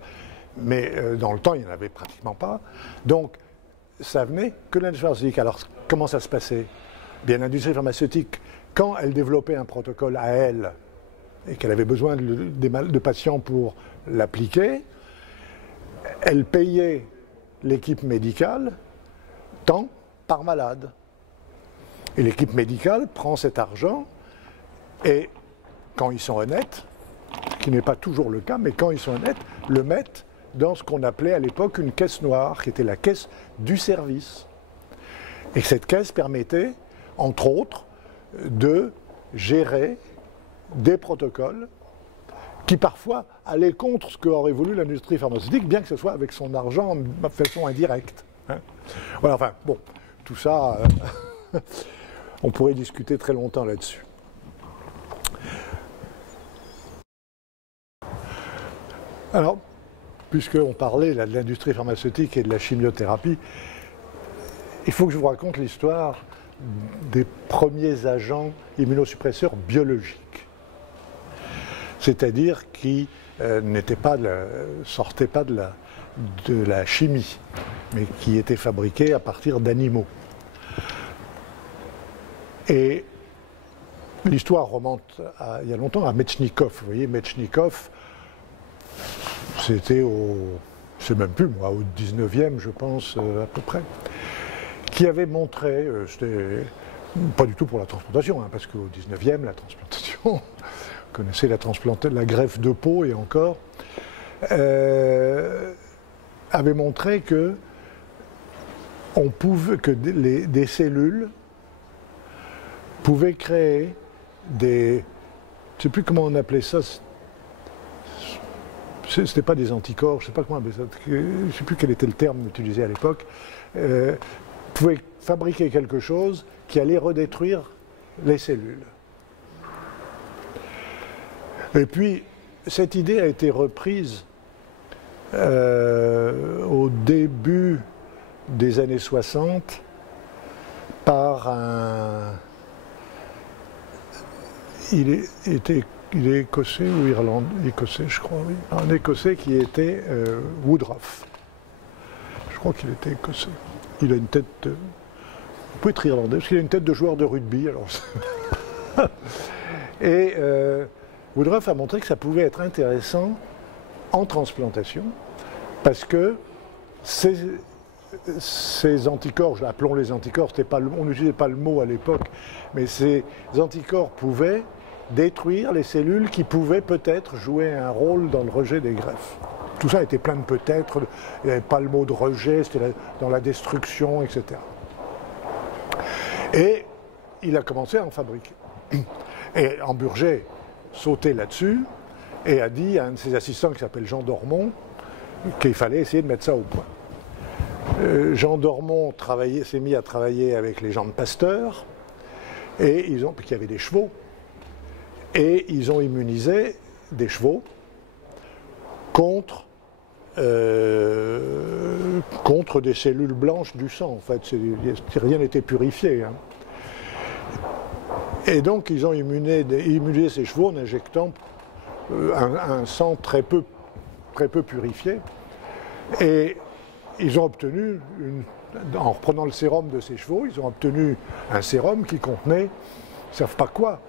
mais dans le temps, il n'y en avait pratiquement pas. Donc, ça venait que de l'industrie pharmaceutique. Alors, comment ça se passait? Bien, l'industrie pharmaceutique, quand elle développait un protocole à elle, et qu'elle avait besoin de patients pour l'appliquer, elle payait l'équipe médicale tant par malade. Et l'équipe médicale prend cet argent et, quand ils sont honnêtes, ce qui n'est pas toujours le cas, mais quand ils sont honnêtes, le mettent dans ce qu'on appelait à l'époque une caisse noire, qui était la caisse du service. Et cette caisse permettait, entre autres, de gérer des protocoles qui parfois allaient contre ce qu'aurait voulu l'industrie pharmaceutique, bien que ce soit avec son argent de façon indirecte. Hein. Voilà, enfin, bon, tout ça, on pourrait discuter très longtemps là-dessus. Alors, puisqu'on parlait là, de l'industrie pharmaceutique et de la chimiothérapie, il faut que je vous raconte l'histoire des premiers agents immunosuppresseurs biologiques, c'est-à-dire qui sortaient pas de la chimie, mais qui étaient fabriqués à partir d'animaux. Et L'histoire remonte il y a longtemps à Metchnikov. Vous voyez, Metchnikov, c'était je ne sais même plus moi, au 19e, je pense, à peu près, qui avait montré, c'était pas du tout pour la transplantation, hein, parce qu'au 19e, la transplantation, vous connaissez la greffe de peau et encore, avait montré que des cellules pouvaient créer je ne sais plus comment on appelait ça, c'était pas des anticorps, je ne sais pas comment on appelait ça, je ne sais plus quel était le terme utilisé à l'époque, pouvaient fabriquer quelque chose qui allait redétruire les cellules. Et puis, cette idée a été reprise au début des années 60 par il est écossais ou irlandais, écossais je crois, oui. Un écossais qui était Woodruff. Je crois qu'il était écossais. Il a une tête, il peut être irlandais, parce qu'il a une tête de joueur de rugby. Alors. Et Woodruff a montré que ça pouvait être intéressant en transplantation, parce que ces anticorps, appelons-les anticorps, on n'utilisait pas le mot à l'époque, mais ces anticorps pouvaient détruire les cellules qui pouvaient peut-être jouer un rôle dans le rejet des greffes. Tout ça était plein de peut-être, il n'y avait pas le mot de rejet, c'était dans la destruction, etc. Et il a commencé à en fabriquer. Et Hamburger sautait là-dessus et a dit à un de ses assistants qui s'appelle Jean Dormont qu'il fallait essayer de mettre ça au point. Jean Dormont s'est mis à travailler avec les gens de Pasteur, et puis il y avait des chevaux, et ils ont immunisé des chevaux contre des cellules blanches du sang. En fait, rien n'était purifié. Hein. Et donc ils ont immunisé ces chevaux en injectant un sang très peu purifié. Et ils ont obtenu, en reprenant le sérum de ces chevaux, ils ont obtenu un sérum qui contenait, ils ne savent pas quoi,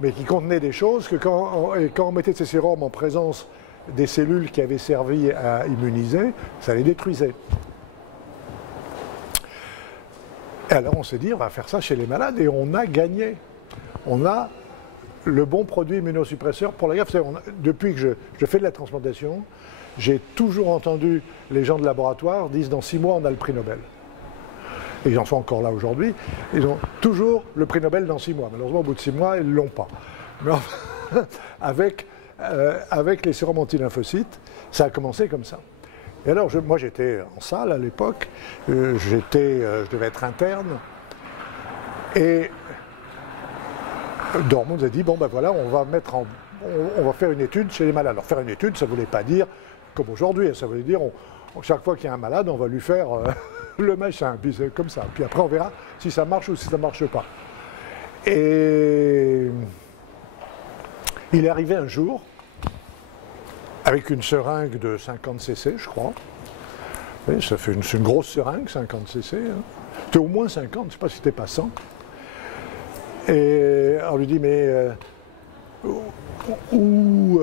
mais qui contenait des choses que quand on mettait ces sérums en présence des cellules qui avaient servi à immuniser, ça les détruisait. Et alors on s'est dit, on va faire ça chez les malades, et on a gagné. On a le bon produit immunosuppresseur pour la greffe. Depuis que je fais de la transplantation, j'ai toujours entendu les gens de laboratoire disent dans 6 mois on a le prix Nobel. Et ils en sont encore là aujourd'hui. Ils ont toujours le prix Nobel dans 6 mois. Malheureusement, au bout de 6 mois, ils ne l'ont pas. Mais enfin, avec les sérums anti-lymphocytes, ça a commencé comme ça. Et alors, moi j'étais en salle à l'époque, je devais être interne, et Dormont nous a dit, bon ben voilà, on va faire une étude chez les malades. Alors faire une étude, ça ne voulait pas dire comme aujourd'hui, ça voulait dire, chaque fois qu'il y a un malade, on va lui faire le machin, puis c'est comme ça. Puis après on verra si ça marche ou si ça ne marche pas. Et il est arrivé un jour, avec une seringue de 50 cc, je crois. Oui, c'est une grosse seringue, 50 cc. Hein. C'était au moins 50, je ne sais pas si c'était pas 100. Et on lui dit, mais où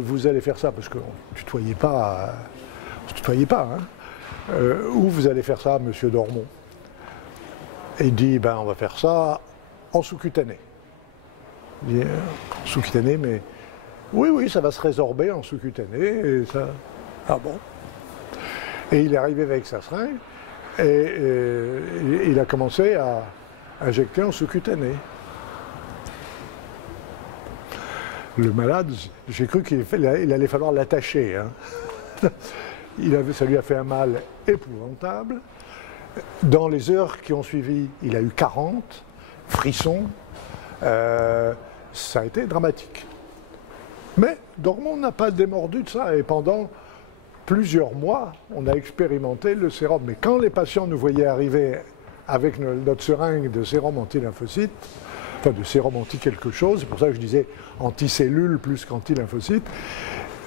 vous allez faire ça? Parce qu'on ne tutoyait pas, hein. Où vous allez faire ça, monsieur Dormont? Et il dit, ben on va faire ça en sous-cutané. Il dit, sous-cutané, mais oui, ça va se résorber en sous-cutané. Et ça... Ah bon? Et il est arrivé avec sa seringue, et il a commencé à injecter en sous-cutané. Le malade, j'ai cru qu'il allait falloir l'attacher. Hein. Ça lui a fait un mal épouvantable. Dans les heures qui ont suivi, il a eu 40 frissons. Ça a été dramatique. Mais Dormont n'a pas démordu de ça. Et pendant plusieurs mois, on a expérimenté le sérum. Mais quand les patients nous voyaient arriver avec notre seringue de sérum anti-lymphocytes, enfin de sérum anti-quelque chose, c'est pour ça que je disais anti-cellules plus qu'anti-lymphocytes,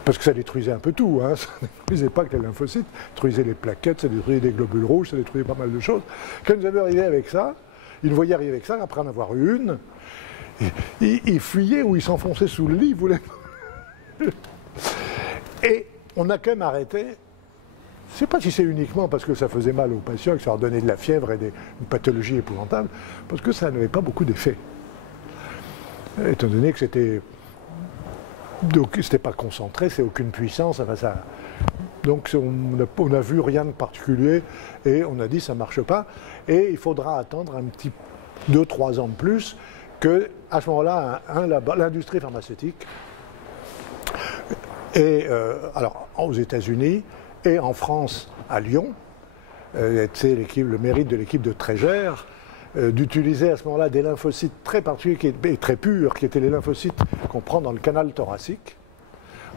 parce que ça détruisait un peu tout, hein. Ça ne détruisait pas que les lymphocytes, ça détruisait les plaquettes, ça détruisait des globules rouges, ça détruisait pas mal de choses. Quand ils avaient arrivé avec ça, ils nous voyaient arriver avec ça, après en avoir eu une, ils fuyaient ou ils s'enfonçaient sous le lit, ils voulaient... Et on a quand même arrêté. Je ne sais pas si c'est uniquement parce que ça faisait mal aux patients, que ça leur donnait de la fièvre et une pathologie épouvantable, parce que ça n'avait pas beaucoup d'effet. Étant donné que c'était pas concentré, c'est aucune puissance, enfin ça. Donc on n'a vu rien de particulier et on a dit ça ne marche pas. Et il faudra attendre un petit 2-3 ans de plus que, à ce moment-là, l'industrie pharmaceutique, et alors aux États-Unis et en France, à Lyon, c'est le mérite de l'équipe de Trégère, d'utiliser à ce moment-là des lymphocytes très particuliers et très purs, qui étaient les lymphocytes qu'on prend dans le canal thoracique.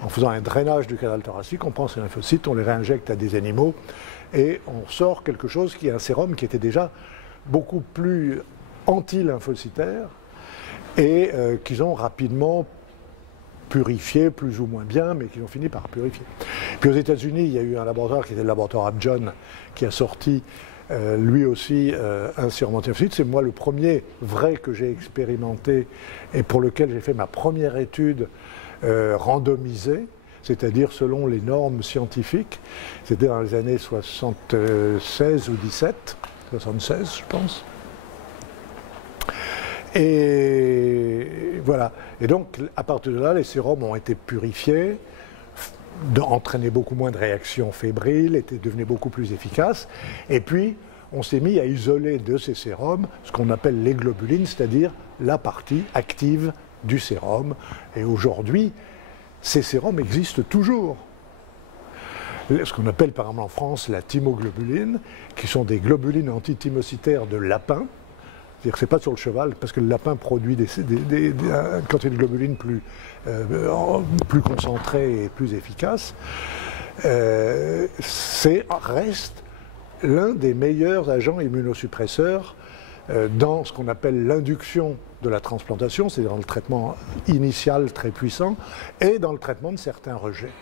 En faisant un drainage du canal thoracique, on prend ces lymphocytes, on les réinjecte à des animaux et on sort quelque chose qui est un sérum qui était déjà beaucoup plus anti-lymphocytaire et qu'ils ont rapidement purifié plus ou moins bien, mais qu'ils ont fini par purifier. Puis aux États-Unis, il y a eu un laboratoire qui était le laboratoire Upjohn qui a sorti lui aussi un sérum anti-lymphocyte. C'est moi le premier vrai que j'ai expérimenté et pour lequel j'ai fait ma première étude randomisée, c'est-à-dire selon les normes scientifiques. C'était dans les années 76 ou 17, 76 je pense. Et voilà. Et donc, à partir de là, les sérums ont été purifiés, entraînaient beaucoup moins de réactions fébriles, devenaient beaucoup plus efficaces. Et puis, on s'est mis à isoler de ces sérums ce qu'on appelle les globulines, c'est-à-dire la partie active du sérum. Et aujourd'hui, ces sérums existent toujours. Ce qu'on appelle par exemple en France la thymoglobuline, qui sont des globulines antithymocytaires de lapin. C'est-à-dire que ce n'est pas sur le cheval, parce que le lapin produit une quantité de globulines plus concentrée et plus efficace. Reste l'un des meilleurs agents immunosuppresseurs dans ce qu'on appelle l'induction de la transplantation, c'est-à-dire dans le traitement initial très puissant, et dans le traitement de certains rejets.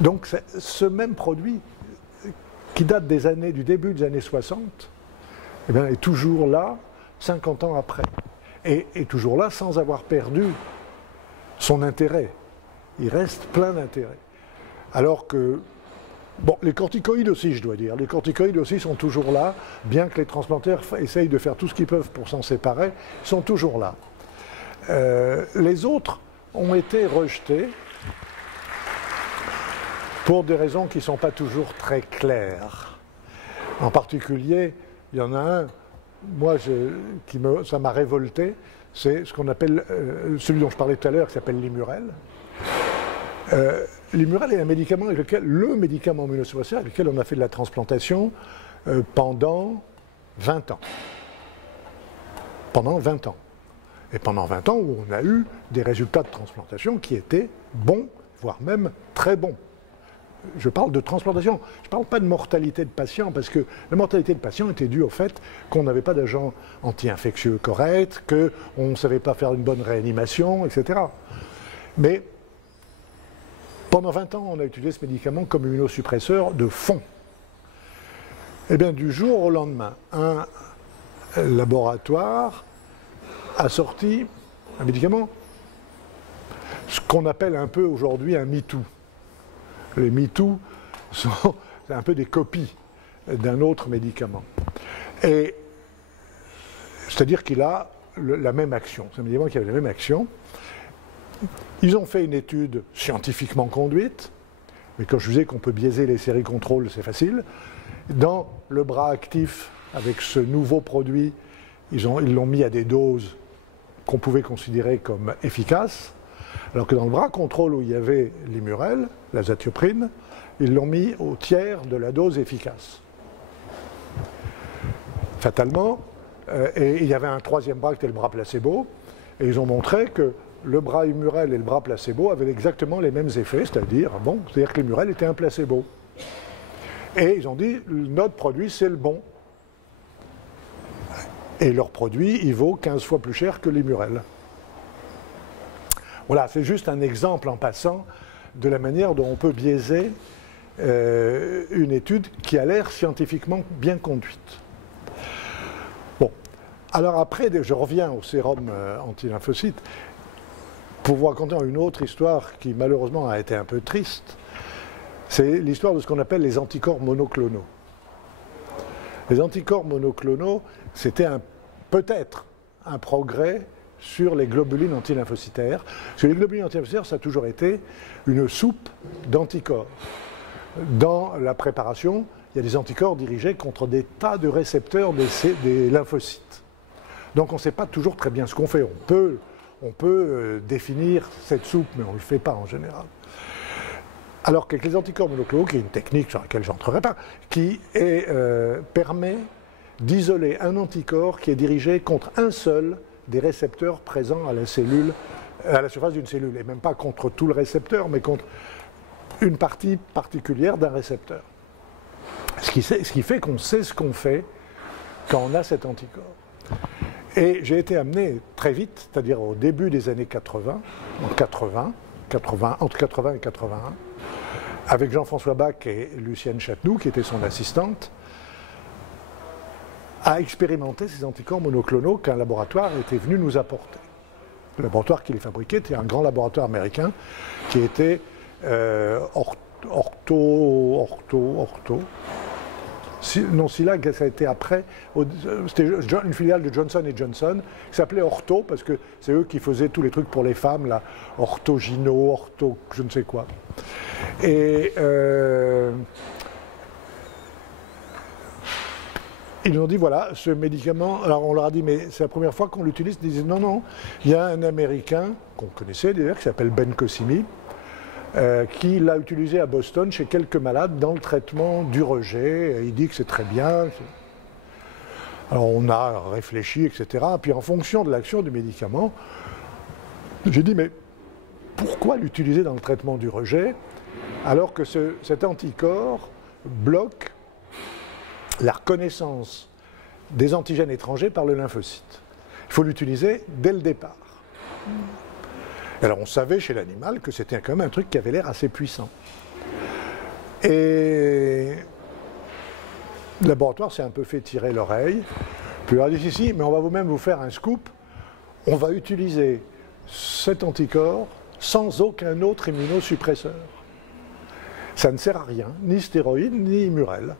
Donc ce même produit, qui date du début des années 60, eh bien, est toujours là, 50 ans après. Et est toujours là sans avoir perdu son intérêt. Il reste plein d'intérêt. Alors que, bon, les corticoïdes aussi, je dois dire, les corticoïdes aussi sont toujours là, bien que les transplanteurs essayent de faire tout ce qu'ils peuvent pour s'en séparer, ils sont toujours là. Les autres ont été rejetés pour des raisons qui ne sont pas toujours très claires. En particulier, il y en a un, moi, ça m'a révolté, c'est ce qu'on appelle, celui dont je parlais tout à l'heure, qui s'appelle Limurel. Limurel est un médicament le médicament immunosuppresseur avec lequel on a fait de la transplantation pendant 20 ans. Pendant 20 ans. Et pendant 20 ans où on a eu des résultats de transplantation qui étaient bons, voire même très bons. Je parle de transplantation, je ne parle pas de mortalité de patients, parce que la mortalité de patients était due au fait qu'on n'avait pas d'agents anti-infectieux corrects, qu'on ne savait pas faire une bonne réanimation, etc. Mais pendant 20 ans, on a utilisé ce médicament comme immunosuppresseur de fond. Eh bien, du jour au lendemain, un laboratoire a sorti un médicament, ce qu'on appelle un peu aujourd'hui un MeToo. Les MeToo sont un peu des copies d'un autre médicament. C'est-à-dire qu'il a la même action. C'est un médicament qui avait la même action. Ils ont fait une étude scientifiquement conduite, mais quand je disais qu'on peut biaiser les séries contrôle, c'est facile. Dans le bras actif, avec ce nouveau produit, ils l'ont mis à des doses qu'on pouvait considérer comme efficaces. Alors que dans le bras contrôle où il y avait Limurel, l'azatioprine, ils l'ont mis au tiers de la dose efficace. Fatalement, et il y avait un troisième bras qui était le bras placebo, et ils ont montré que le bras Limurel et le bras placebo avaient exactement les mêmes effets, c'est-à-dire que Limurel était un placebo. Et ils ont dit, notre produit c'est le bon. Et leur produit, il vaut 15 fois plus cher que Limurel. Voilà, c'est juste un exemple en passant de la manière dont on peut biaiser une étude qui a l'air scientifiquement bien conduite. Bon, Alors après, je reviens au sérum anti-lymphocyte pour vous raconter une autre histoire qui malheureusement a été un peu triste. C'est l'histoire de ce qu'on appelle les anticorps monoclonaux. Les anticorps monoclonaux, c'était peut-être un progrès sur les globulines antilymphocytaires. Parce que les globulines antilymphocytaires, ça a toujours été une soupe d'anticorps. Dans la préparation, il y a des anticorps dirigés contre des tas de récepteurs des lymphocytes. Donc on ne sait pas toujours très bien ce qu'on fait. On peut définir cette soupe, mais on ne le fait pas en général. Alors qu'avec les anticorps monoclonaux, qui est une technique sur laquelle je n'entrerai pas, qui permet d'isoler un anticorps qui est dirigé contre un seul des récepteurs présents à la surface d'une cellule, et même pas contre tout le récepteur, mais contre une partie particulière d'un récepteur. Ce qui fait qu'on sait ce qu'on fait quand on a cet anticorps. Et j'ai été amené très vite, c'est-à-dire au début des années 80, entre 80 et 81, avec Jean-François Bach et Lucienne Chatenou, qui était son assistante, à expérimenter ces anticorps monoclonaux qu'un laboratoire était venu nous apporter. Le laboratoire qui les fabriquait était un grand laboratoire américain qui était Ortho. Non, Silag, ça a été après. C'était une filiale de Johnson & Johnson qui s'appelait Ortho parce que c'est eux qui faisaient tous les trucs pour les femmes, là, Ortho-Gino, Ortho, je ne sais quoi. Et ils nous ont dit, voilà, ce médicament, alors on leur a dit, mais c'est la première fois qu'on l'utilise. Ils disaient, non, non, il y a un Américain, qu'on connaissait d'ailleurs, qui s'appelle Ben Cosimi, qui l'a utilisé à Boston chez quelques malades dans le traitement du rejet. Il dit que c'est très bien. Alors on a réfléchi, etc. Puis en fonction de l'action du médicament, j'ai dit, mais pourquoi l'utiliser dans le traitement du rejet alors que cet anticorps bloque la reconnaissance des antigènes étrangers par le lymphocyte? Il faut l'utiliser dès le départ. Alors on savait chez l'animal que c'était quand même un truc qui avait l'air assez puissant. Et le laboratoire s'est un peu fait tirer l'oreille. Puis il a dit, si, mais on va même vous faire un scoop. On va utiliser cet anticorps sans aucun autre immunosuppresseur. Ça ne sert à rien, ni stéroïdes, ni murel,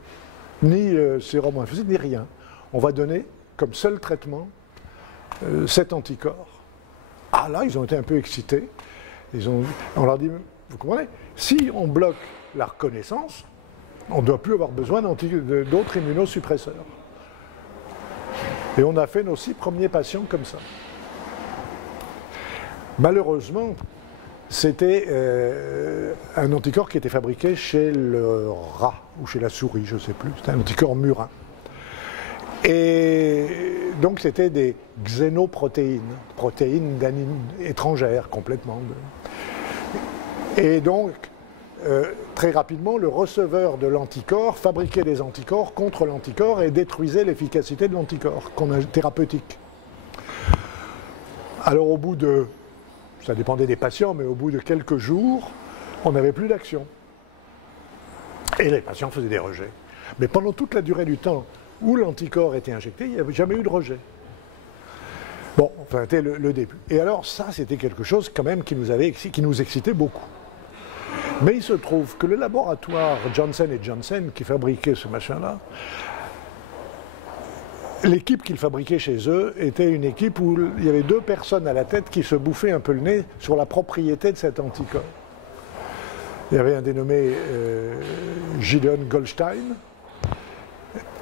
ni sérum lymphocyte, ni rien. On va donner comme seul traitement cet anticorps. Ah là, ils ont été un peu excités. On leur dit, vous comprenez, si on bloque la reconnaissance, on ne doit plus avoir besoin d'autres immunosuppresseurs. Et on a fait nos 6 premiers patients comme ça. Malheureusement, c'était un anticorps qui était fabriqué chez le rat ou chez la souris, je ne sais plus. C'était un anticorps murin. Et donc c'était des xénoprotéines, protéines étrangères complètement. Et donc, très rapidement, le receveur de l'anticorps fabriquait des anticorps contre l'anticorps et détruisait l'efficacité de l'anticorps thérapeutique. Alors au bout de, ça dépendait des patients, mais au bout de quelques jours, on n'avait plus d'action. Et les patients faisaient des rejets. Mais pendant toute la durée du temps où l'anticorps était injecté, il n'y avait jamais eu de rejet. Bon, enfin, c'était le début. Et alors ça, c'était quelque chose quand même qui nous excitait beaucoup. Mais il se trouve que le laboratoire Johnson & Johnson qui fabriquait ce machin-là, l'équipe qu'ils fabriquaient chez eux était une équipe où il y avait 2 personnes à la tête qui se bouffaient un peu le nez sur la propriété de cet anticorps. Il y avait un dénommé Gideon Goldstein,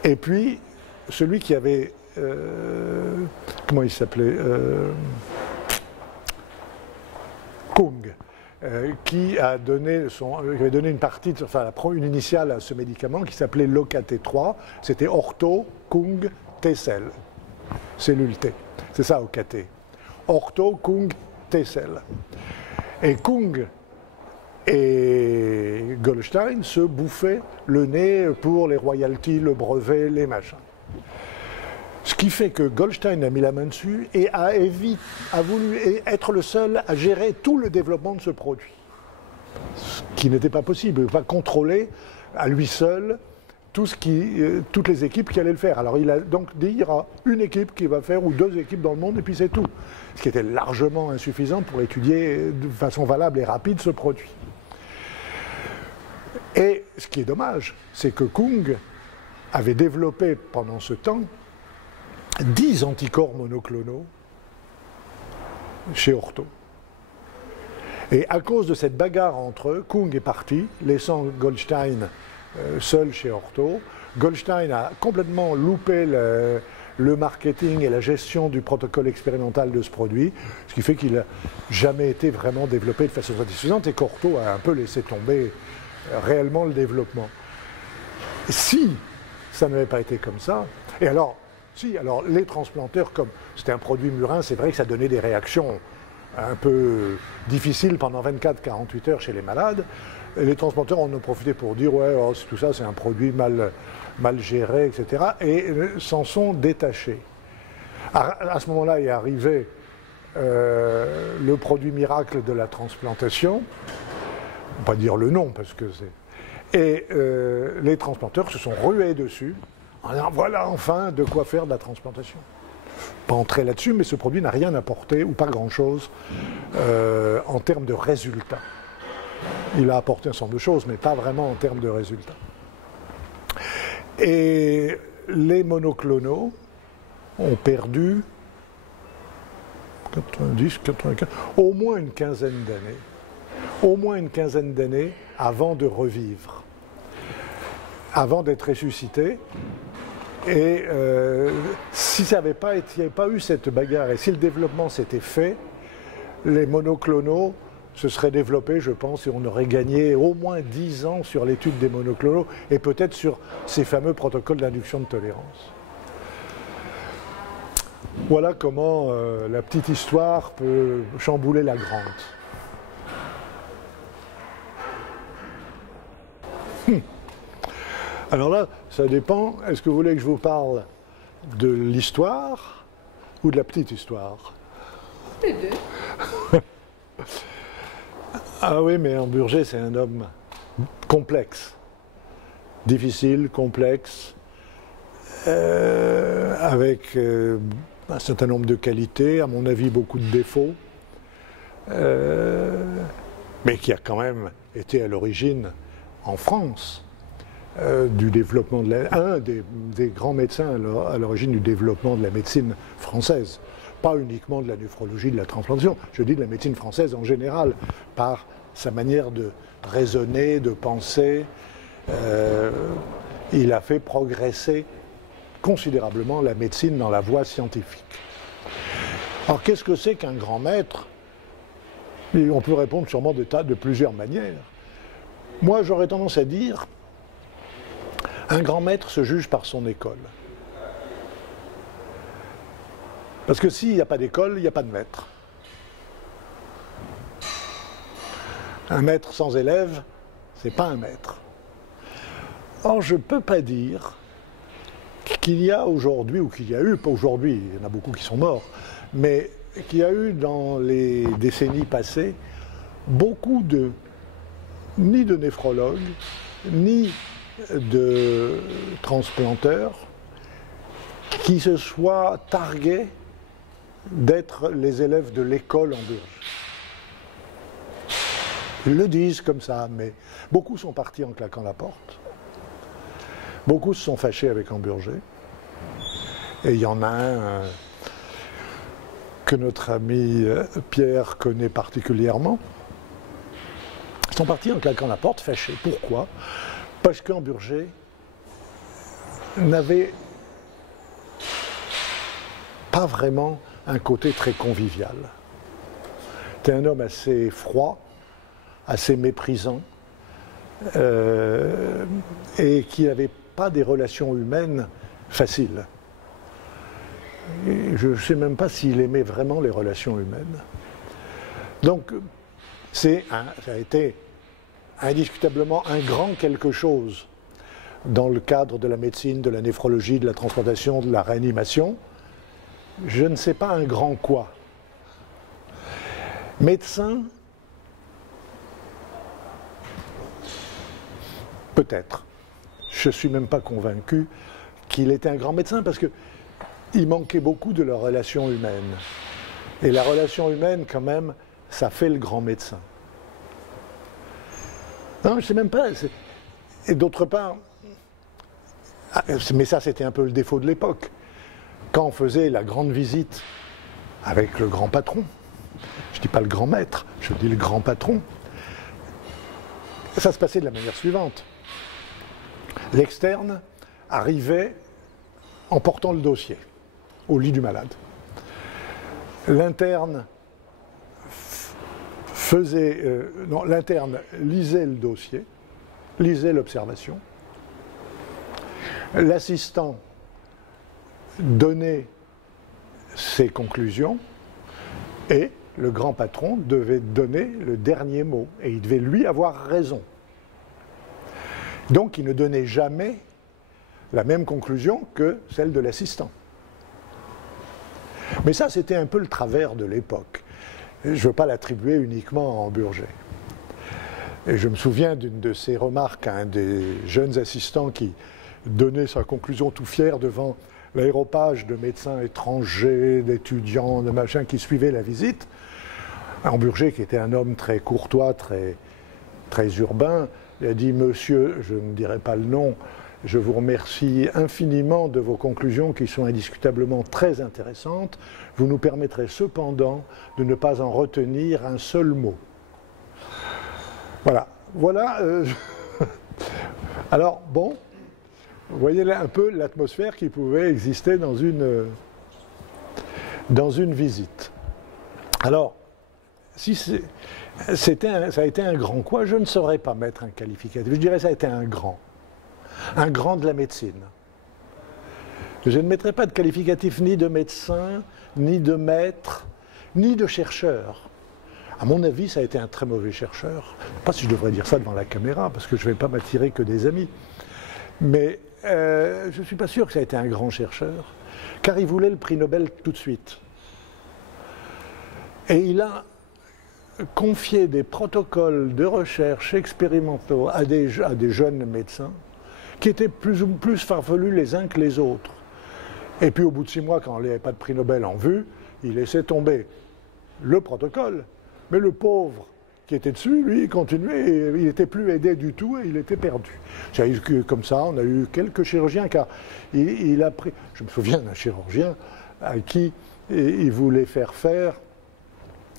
et puis celui qui avait, comment il s'appelait, Kung, qui avait donné une partie, enfin une initiale à ce médicament qui s'appelait l'OKT3, c'était Ortho Kung T-cell, cellule T, c'est ça OKT. Ortho Kung T-cell. Et Kung et Goldstein se bouffaient le nez pour les royalties, le brevet, les machins. Ce qui fait que Goldstein a mis la main dessus et a voulu être le seul à gérer tout le développement de ce produit. Ce qui n'était pas possible. Il ne pouvait pas contrôler à lui seul toutes les équipes qui allaient le faire. Alors il a donc dit il y aura une équipe qui va faire, ou 2 équipes dans le monde, et puis c'est tout. Ce qui était largement insuffisant pour étudier de façon valable et rapide ce produit. Et ce qui est dommage, c'est que Kung avait développé pendant ce temps 10 anticorps monoclonaux chez Ortho. Et à cause de cette bagarre entre eux, Kung est parti, laissant Goldstein seul chez Ortho. Goldstein a complètement loupé le marketing et la gestion du protocole expérimental de ce produit, ce qui fait qu'il n'a jamais été vraiment développé de façon satisfaisante et qu'Ortho a un peu laissé tomber réellement le développement. Si ça n'avait pas été comme ça, et alors, alors les transplanteurs, comme c'était un produit murin, c'est vrai que ça donnait des réactions un peu difficiles pendant 24-48 heures chez les malades. Et les transplanteurs en ont profité pour dire ouais, oh, tout ça c'est un produit mal géré, etc. Et s'en sont détachés. À ce moment-là est arrivé le produit miracle de la transplantation. On ne va pas dire le nom parce que c'est. Et les transplanteurs se sont rués dessus en disant voilà enfin de quoi faire de la transplantation. Pas entrer là-dessus, mais ce produit n'a rien apporté ou pas grand-chose en termes de résultats. Il a apporté un certain nombre de choses, mais pas vraiment en termes de résultats. Et les monoclonaux ont perdu 90, 95, au moins une quinzaine d'années. Au moins une quinzaine d'années avant de revivre, avant d'être ressuscités. Et si ça n'avait pas eu cette bagarre, et si le développement s'était fait, les monoclonaux se seraient développés, je pense, et on aurait gagné au moins 10 ans sur l'étude des monoclonaux, et peut-être sur ces fameux protocoles d'induction de tolérance. Voilà comment la petite histoire peut chambouler la grande. Alors là, ça dépend. Est-ce que vous voulez que je vous parle de l'histoire ou de la petite histoire? Les deux. Ah oui, mais Hamburger, c'est un homme complexe. Difficile, complexe, avec un certain nombre de qualités, à mon avis beaucoup de défauts, mais qui a quand même été à l'origine, en France, du développement de un des grands médecins à l'origine du développement de la médecine française. Pas uniquement de la néphrologie, de la transplantation, je dis de la médecine française en général, par sa manière de raisonner, de penser. Il a fait progresser considérablement la médecine dans la voie scientifique. Alors qu'est-ce que c'est qu'un grand maître? Et on peut répondre sûrement de plusieurs manières. Moi, j'aurais tendance à dire un grand maître se juge par son école. Parce que s'il n'y a pas d'école, il n'y a pas de maître. Un maître sans élève, c'est pas un maître. Or, je ne peux pas dire qu'il y a aujourd'hui, ou qu'il y a eu, pas aujourd'hui, il y en a beaucoup qui sont morts, mais qu'il y a eu dans les décennies passées beaucoup ni de néphrologues, ni de transplanteurs qui se soient targués d'être les élèves de l'école Hamburger. Ils le disent comme ça, mais beaucoup sont partis en claquant la porte. Beaucoup se sont fâchés avec Hamburger. Et il y en a un que notre ami Pierre connaît particulièrement. Ils sont partis en claquant la porte, fâchés. Pourquoi? Parce qu'Hamburger n'avait pas vraiment un côté très convivial. C'était un homme assez froid, assez méprisant, et qui n'avait pas des relations humaines faciles. Et je ne sais même pas s'il aimait vraiment les relations humaines. Donc, ça a été indiscutablement un grand quelque chose dans le cadre de la médecine, de la néphrologie, de la transplantation, de la réanimation. Je ne sais pas un grand quoi. Médecin, peut-être. je ne suis même pas convaincu qu'il était un grand médecin, parce qu'il manquait beaucoup de la relation humaine. Et la relation humaine, quand même, ça fait le grand médecin. Non, je ne sais même pas. Et d'autre part, mais ça c'était un peu le défaut de l'époque, quand on faisait la grande visite avec le grand patron, je ne dis pas le grand maître, je dis le grand patron, ça se passait de la manière suivante. L'externe arrivait en portant le dossier au lit du malade. L'interne l'interne lisait le dossier, lisait l'observation. L'assistant donnait ses conclusions et le grand patron devait donner le dernier mot et il devait lui avoir raison. Donc il ne donnait jamais la même conclusion que celle de l'assistant. Mais ça, c'était un peu le travers de l'époque. Je ne veux pas l'attribuer uniquement à Hamburger. Et je me souviens d'une de ces remarques à un des jeunes assistants qui donnait sa conclusion tout fier devant l'aéropage de médecins étrangers, d'étudiants, de machins qui suivaient la visite. Hamburger, qui était un homme très courtois, très urbain, il a dit « Monsieur, je ne dirai pas le nom, je vous remercie infiniment de vos conclusions qui sont indiscutablement très intéressantes. Vous nous permettrez cependant de ne pas en retenir un seul mot. » Voilà. Alors, bon, vous voyez là un peu l'atmosphère qui pouvait exister dans une visite. Alors, si ça a été un grand quoi, je ne saurais pas mettre un qualificatif. Je dirais que ça a été un grand de la médecine. Je ne mettrai pas de qualificatif ni de médecin, ni de maître, ni de chercheur. À mon avis, ça a été un très mauvais chercheur. Je ne sais pas si je devrais dire ça devant la caméra, parce que je ne vais pas m'attirer que des amis. Mais je ne suis pas sûr que ça a été un grand chercheur, car il voulait le prix Nobel tout de suite. Et il a confié des protocoles de recherche expérimentaux à des jeunes médecins qui étaient plus farfelus les uns que les autres. Et puis au bout de 6 mois, quand il n'y avait pas de prix Nobel en vue, il laissait tomber le protocole. Mais le pauvre qui était dessus, lui, il continuait, et il n'était plus aidé du tout et il était perdu. Comme ça, on a eu quelques chirurgiens, car il a pris... Je me souviens d'un chirurgien à qui il voulait faire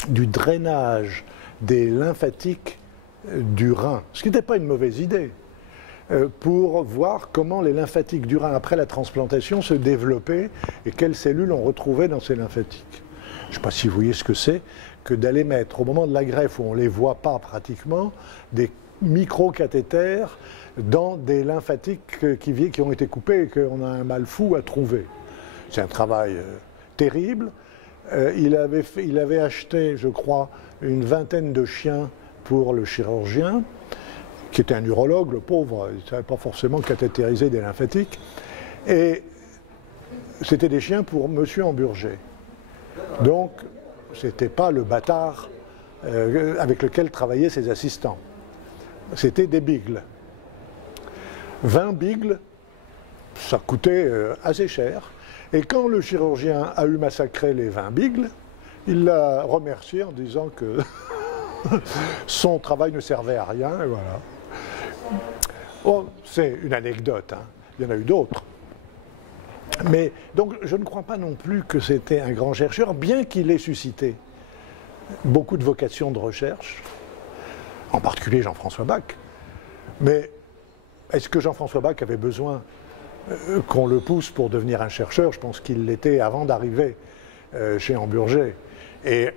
du drainage des lymphatiques du rein, ce qui n'était pas une mauvaise idée, pour voir comment les lymphatiques du rein, après la transplantation, se développaient et quelles cellules on retrouvait dans ces lymphatiques. Je ne sais pas si vous voyez ce que c'est que d'aller mettre, au moment de la greffe où on ne les voit pas pratiquement, des micro-cathéters dans des lymphatiques qui ont été coupés et qu'on a un mal fou à trouver. C'est un travail terrible. Il avait acheté, je crois, une vingtaine de chiens pour le chirurgien, qui était un urologue, le pauvre, il ne savait pas forcément cathétériser des lymphatiques. Et c'était des chiens pour M. Hamburger. Donc, ce n'était pas le bâtard avec lequel travaillaient ses assistants. C'était des beagles. 20 beagles, ça coûtait assez cher. Et quand le chirurgien a eu massacré les 20 beagles, il l'a remercié en disant que son travail ne servait à rien, et voilà. Bon, c'est une anecdote, hein. Il y en a eu d'autres. Mais donc je ne crois pas non plus que c'était un grand chercheur, bien qu'il ait suscité beaucoup de vocations de recherche, en particulier Jean-François Bach. Mais est-ce que Jean-François Bach avait besoin qu'on le pousse pour devenir un chercheur? Je pense qu'il l'était avant d'arriver chez Hamburger. Et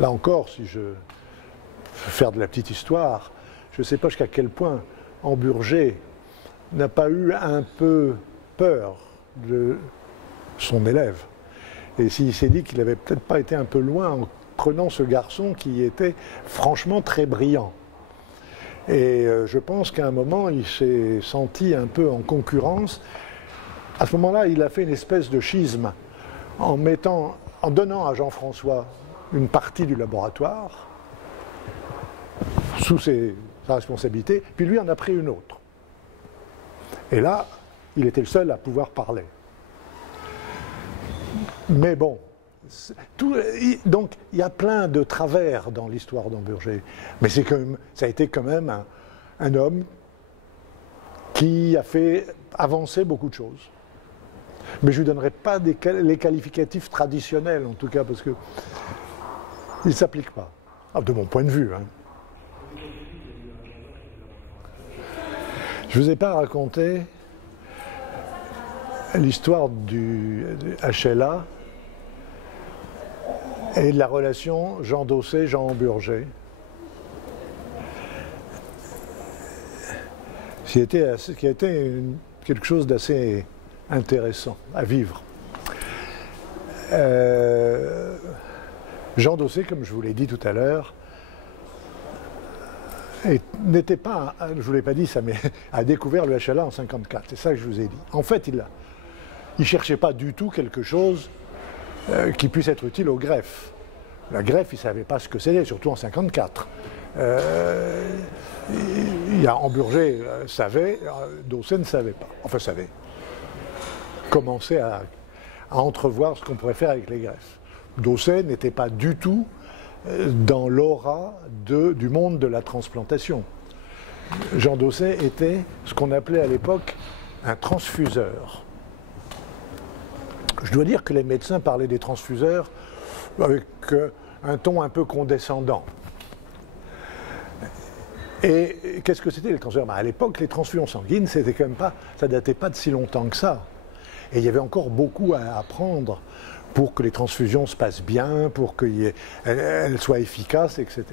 là encore, si je veux faire de la petite histoire, je ne sais pas jusqu'à quel point Hamburger n'a pas eu un peu peur de son élève. Et s'il s'est dit qu'il n'avait peut-être pas été un peu loin en prenant ce garçon qui était franchement très brillant. Et je pense qu'à un moment, il s'est senti un peu en concurrence. À ce moment-là, il a fait une espèce de schisme en donnant à Jean-François une partie du laboratoire sous sa responsabilité, puis lui en a pris une autre. Et là, il était le seul à pouvoir parler. Mais bon, donc il y a plein de travers dans l'histoire d'Hamburger. Mais ça a été quand même un homme qui a fait avancer beaucoup de choses. Mais je ne lui donnerai pas les qualificatifs traditionnels, en tout cas, parce qu'ils ne s'appliquent pas, de mon point de vue. Hein. Je ne vous ai pas raconté l'histoire du HLA et de la relation Jean Dosset-Jean Hamburger. Qui a été quelque chose d'assez intéressant à vivre. Jean Dosset, comme je vous l'ai dit tout à l'heure, n'était pas, je ne vous l'ai pas dit ça, mais a découvert le HLA en 1954, c'est ça que je vous ai dit. En fait, il ne cherchait pas du tout quelque chose qui puisse être utile au greffe. La greffe, il ne savait pas ce que c'était, surtout en 1954. Hamburger savait, Dosset ne savait pas. Enfin, savait. Commençait à entrevoir ce qu'on pourrait faire avec les greffes. Dosset n'était pas du tout dans l'aura du monde de la transplantation. Jean Dosset était ce qu'on appelait à l'époque un transfuseur. Je dois dire que les médecins parlaient des transfuseurs avec un ton un peu condescendant. Et qu'est-ce que c'était les transfuseurs? À l'époque, les transfusions sanguines, c'était quand même pas, ça datait pas de si longtemps que ça. Et il y avait encore beaucoup à apprendre pour que les transfusions se passent bien, pour qu'elles soient efficaces, etc.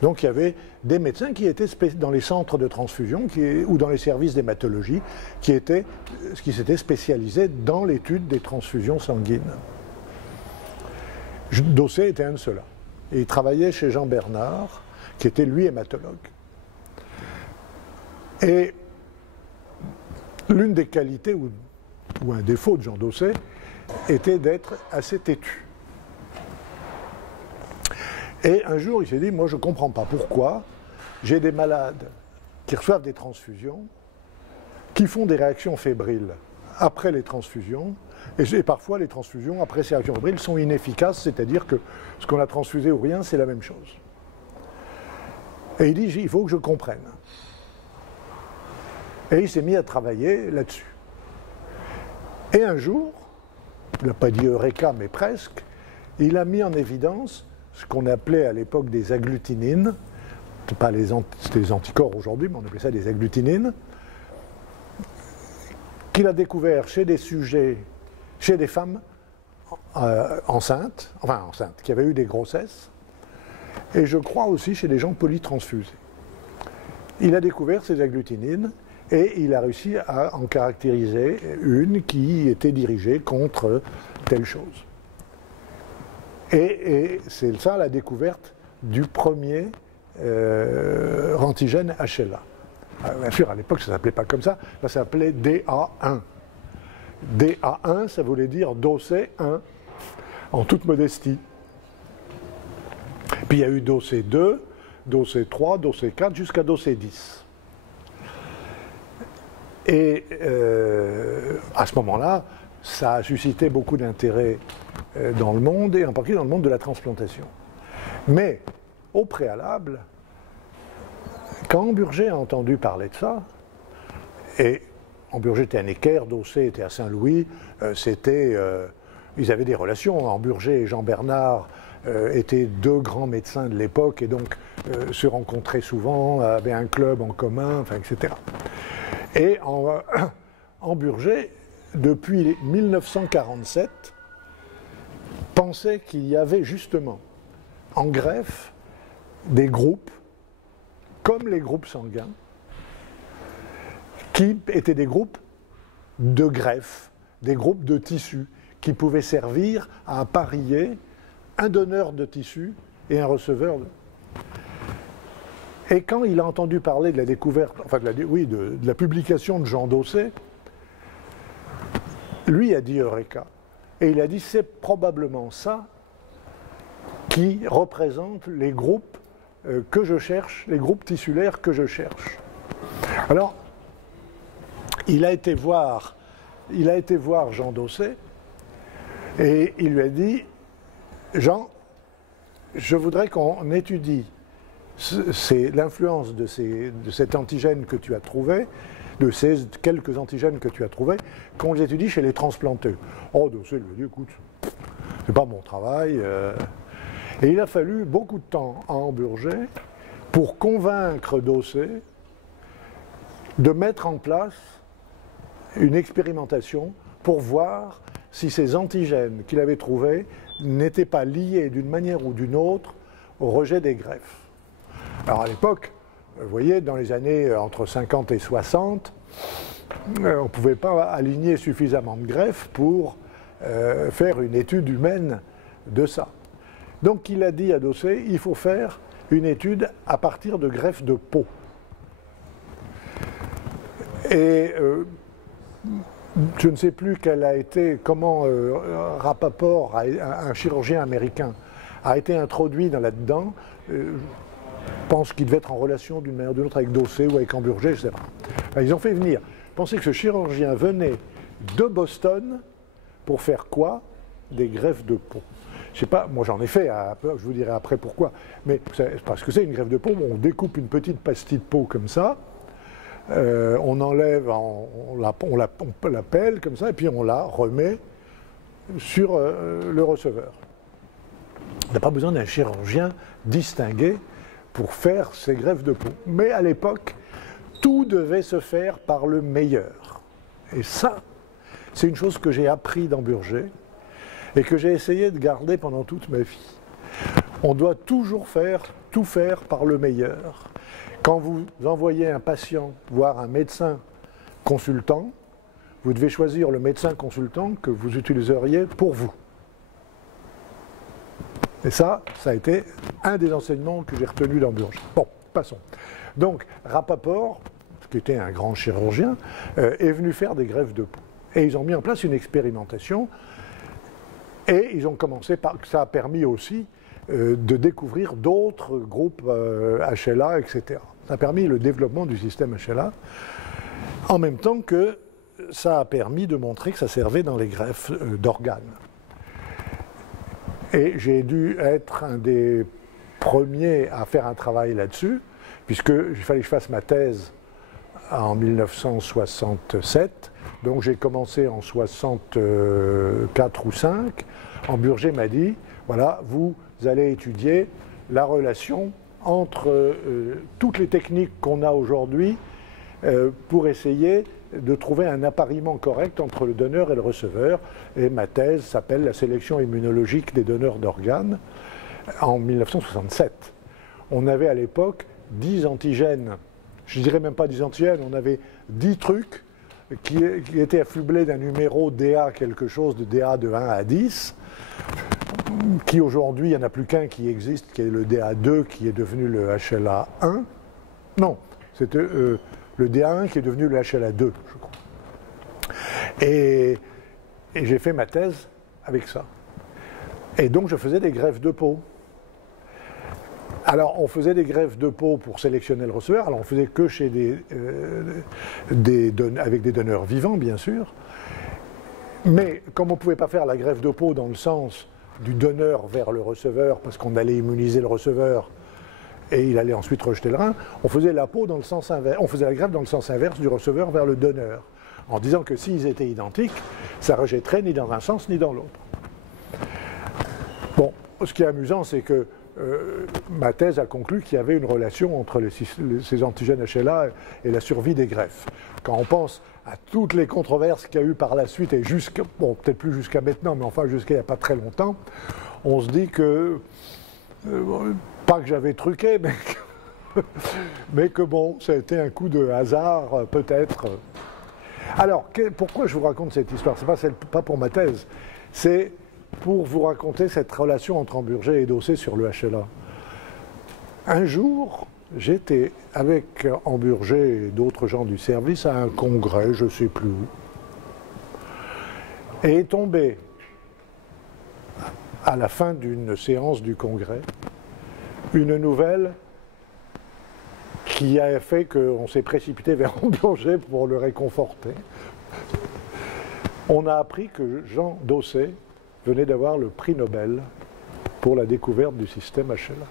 Donc il y avait des médecins qui étaient dans les centres de transfusion ou dans les services d'hématologie qui s'étaient spécialisés dans l'étude des transfusions sanguines. Dosset était un de ceux-là. Et il travaillait chez Jean Bernard, qui était lui hématologue. Et l'une des qualités ou un défaut de Jean Dosset était d'être assez têtu. Et un jour, il s'est dit, moi je ne comprends pas pourquoi j'ai des malades qui reçoivent des transfusions, qui font des réactions fébriles après les transfusions, et parfois les transfusions après ces réactions fébriles sont inefficaces, c'est-à-dire que ce qu'on a transfusé ou rien, c'est la même chose. Et il dit, il faut que je comprenne. Et il s'est mis à travailler là-dessus. Et un jour, il n'a pas dit Eureka, mais presque, il a mis en évidence ce qu'on appelait à l'époque des agglutinines, c'était des anticorps aujourd'hui, mais on appelait ça des agglutinines, qu'il a découvert chez des sujets, chez des femmes enceintes, qui avaient eu des grossesses, et je crois aussi chez des gens polytransfusés. Il a découvert ces agglutinines et il a réussi à en caractériser une qui était dirigée contre telle chose. Et c'est ça la découverte du premier antigène HLA. Bien sûr, à l'époque, ça ne s'appelait pas comme ça, ça s'appelait DA1. DA1, ça voulait dire Dosset 1, en toute modestie. Puis il y a eu Dosset 2, Dosset 3, Dosset 4, jusqu'à Dosset 10. Et à ce moment-là, ça a suscité beaucoup d'intérêt dans le monde, et en particulier dans le monde de la transplantation. Mais, au préalable, quand Hamburger a entendu parler de ça, et Hamburger était à Necker, Dosset était à Saint-Louis, ils avaient des relations. Hamburger et Jean Bernard étaient deux grands médecins de l'époque, et donc se rencontraient souvent, avaient un club en commun, etc. Et Hamburger, depuis 1947, pensait qu'il y avait justement en greffe des groupes, comme les groupes sanguins, qui étaient des groupes de greffe, des groupes de tissus, qui pouvaient servir à apparier un donneur de tissu et un receveur de... Et quand il a entendu parler de la découverte, de la publication de Jean Dosset, lui a dit Eureka. Et il a dit, c'est probablement ça qui représente les groupes que je cherche, les groupes tissulaires que je cherche. Alors, il a été voir Jean Daussé et il lui a dit « Jean, je voudrais qu'on étudie l'influence de cet antigène que tu as trouvé, de ces quelques antigènes que tu as trouvés, qu'on les étudie chez les transplantés. » Oh, Daussé lui a dit « Écoute, c'est pas mon travail. » Et il a fallu beaucoup de temps à Hamburger pour convaincre Daussé de mettre en place une expérimentation pour voir si ces antigènes qu'il avait trouvés n'étaient pas liés d'une manière ou d'une autre au rejet des greffes. Alors à l'époque, vous voyez, dans les années entre 50 et 60, on ne pouvait pas aligner suffisamment de greffes pour faire une étude humaine de ça. Donc il a dit à Daussé, il faut faire une étude à partir de greffes de peau. Et je ne sais plus comment Rapaport, un chirurgien américain, a été introduit là-dedans. Je pense qu'il devait être en relation d'une manière ou d'une autre avec Daussé ou avec Hamburger, je ne sais pas. Enfin, ils ont fait venir. Pensez que ce chirurgien venait de Boston pour faire quoi? Des greffes de peau. Je ne sais pas, moi j'en ai fait, je vous dirai après pourquoi. Mais parce que c'est une greffe de peau, on découpe une petite pastille de peau comme ça, on enlève, on la pèle comme ça, et puis on la remet sur le receveur. On n'a pas besoin d'un chirurgien distingué pour faire ces greffes de peau. Mais à l'époque, tout devait se faire par le meilleur. Et ça, c'est une chose que j'ai appris d'Hamburger et que j'ai essayé de garder pendant toute ma vie. On doit toujours tout faire par le meilleur. Quand vous envoyez un patient voir un médecin consultant, vous devez choisir le médecin consultant que vous utiliseriez pour vous. Et ça a été un des enseignements que j'ai retenu d'Hamburger. Bon, passons. Donc, Rapaport, qui était un grand chirurgien, est venu faire des greffes de peau. Et ils ont mis en place une expérimentation. Et ils ont commencé par... Ça a permis aussi de découvrir d'autres groupes HLA, etc. Ça a permis le développement du système HLA, en même temps que ça a permis de montrer que ça servait dans les greffes d'organes. Et j'ai dû être un des premiers à faire un travail là-dessus, puisqu'il fallait que je fasse ma thèse en 1967. Donc j'ai commencé en 64 ou 5. Hamburger m'a dit, voilà, vous allez étudier la relation entre toutes les techniques qu'on a aujourd'hui pour essayer de trouver un appariement correct entre le donneur et le receveur. Et ma thèse s'appelle la sélection immunologique des donneurs d'organes en 1967. On avait à l'époque 10 antigènes, je ne dirais même pas 10 antigènes, on avait 10 trucs qui étaient affublés d'un numéro DA quelque chose, de DA de 1 à 10, qui aujourd'hui, il n'y en a plus qu'un qui existe, qui est le DA2, qui est devenu le HLA1. Non, c'était le DA1 qui est devenu le HLA2, je crois. Et j'ai fait ma thèse avec ça. Et donc je faisais des greffes de peau. Alors on faisait des greffes de peau pour sélectionner le receveur, alors on faisait que chez avec des donneurs vivants, bien sûr. Mais comme on ne pouvait pas faire la greffe de peau dans le sens du donneur vers le receveur, parce qu'on allait immuniser le receveur et il allait ensuite rejeter le rein, on faisait la peau dans le sens inverse, on faisait la greffe dans le sens inverse du receveur vers le donneur, en disant que s'ils étaient identiques, ça ne rejetterait ni dans un sens ni dans l'autre. Bon, ce qui est amusant, c'est que ma thèse a conclu qu'il y avait une relation entre ces antigènes HLA et la survie des greffes. Quand on pense à toutes les controverses qu'il y a eu par la suite, et jusqu'à, bon, peut-être plus jusqu'à maintenant, mais enfin jusqu'à il n'y a pas très longtemps, on se dit que, pas que j'avais truqué, mais que bon, ça a été un coup de hasard, peut-être. Alors, pourquoi je vous raconte cette histoire? C'est pas pour ma thèse, c'est pour vous raconter cette relation entre Hamburger et Daussé sur le HLA. Un jour, j'étais avec Hamburger et d'autres gens du service à un congrès, je ne sais plus où, et est tombé, à la fin d'une séance du congrès, une nouvelle qui a fait qu'on s'est précipité vers Amburger pour le réconforter. On a appris que Jean Dosset venait d'avoir le prix Nobel pour la découverte du système HLA.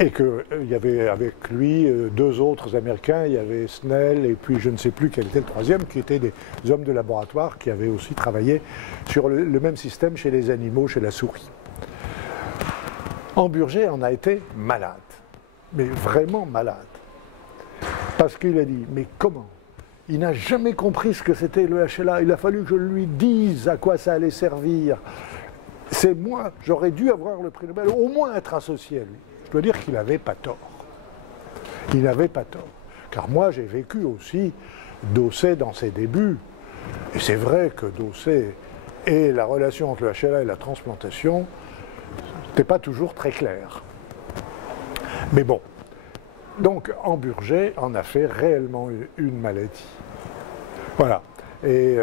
Et qu'il y avait avec lui deux autres Américains, il y avait Snell et puis je ne sais plus quel était le troisième, qui étaient des hommes de laboratoire qui avaient aussi travaillé sur le même système chez les animaux, chez la souris. Amburger en a été malade, mais vraiment malade. Parce qu'il a dit, mais comment ? Il n'a jamais compris ce que c'était le HLA, il a fallu que je lui dise à quoi ça allait servir. C'est moi, j'aurais dû avoir le prix Nobel, au moins être associé à lui. Je dois dire qu'il n'avait pas tort. Il n'avait pas tort. Car moi, j'ai vécu aussi Dosset dans ses débuts. Et c'est vrai que Dosset et la relation entre le HLA et la transplantation, c'était pas toujours très clair. Mais bon. Donc, Amburger en a fait réellement une maladie. Voilà. Et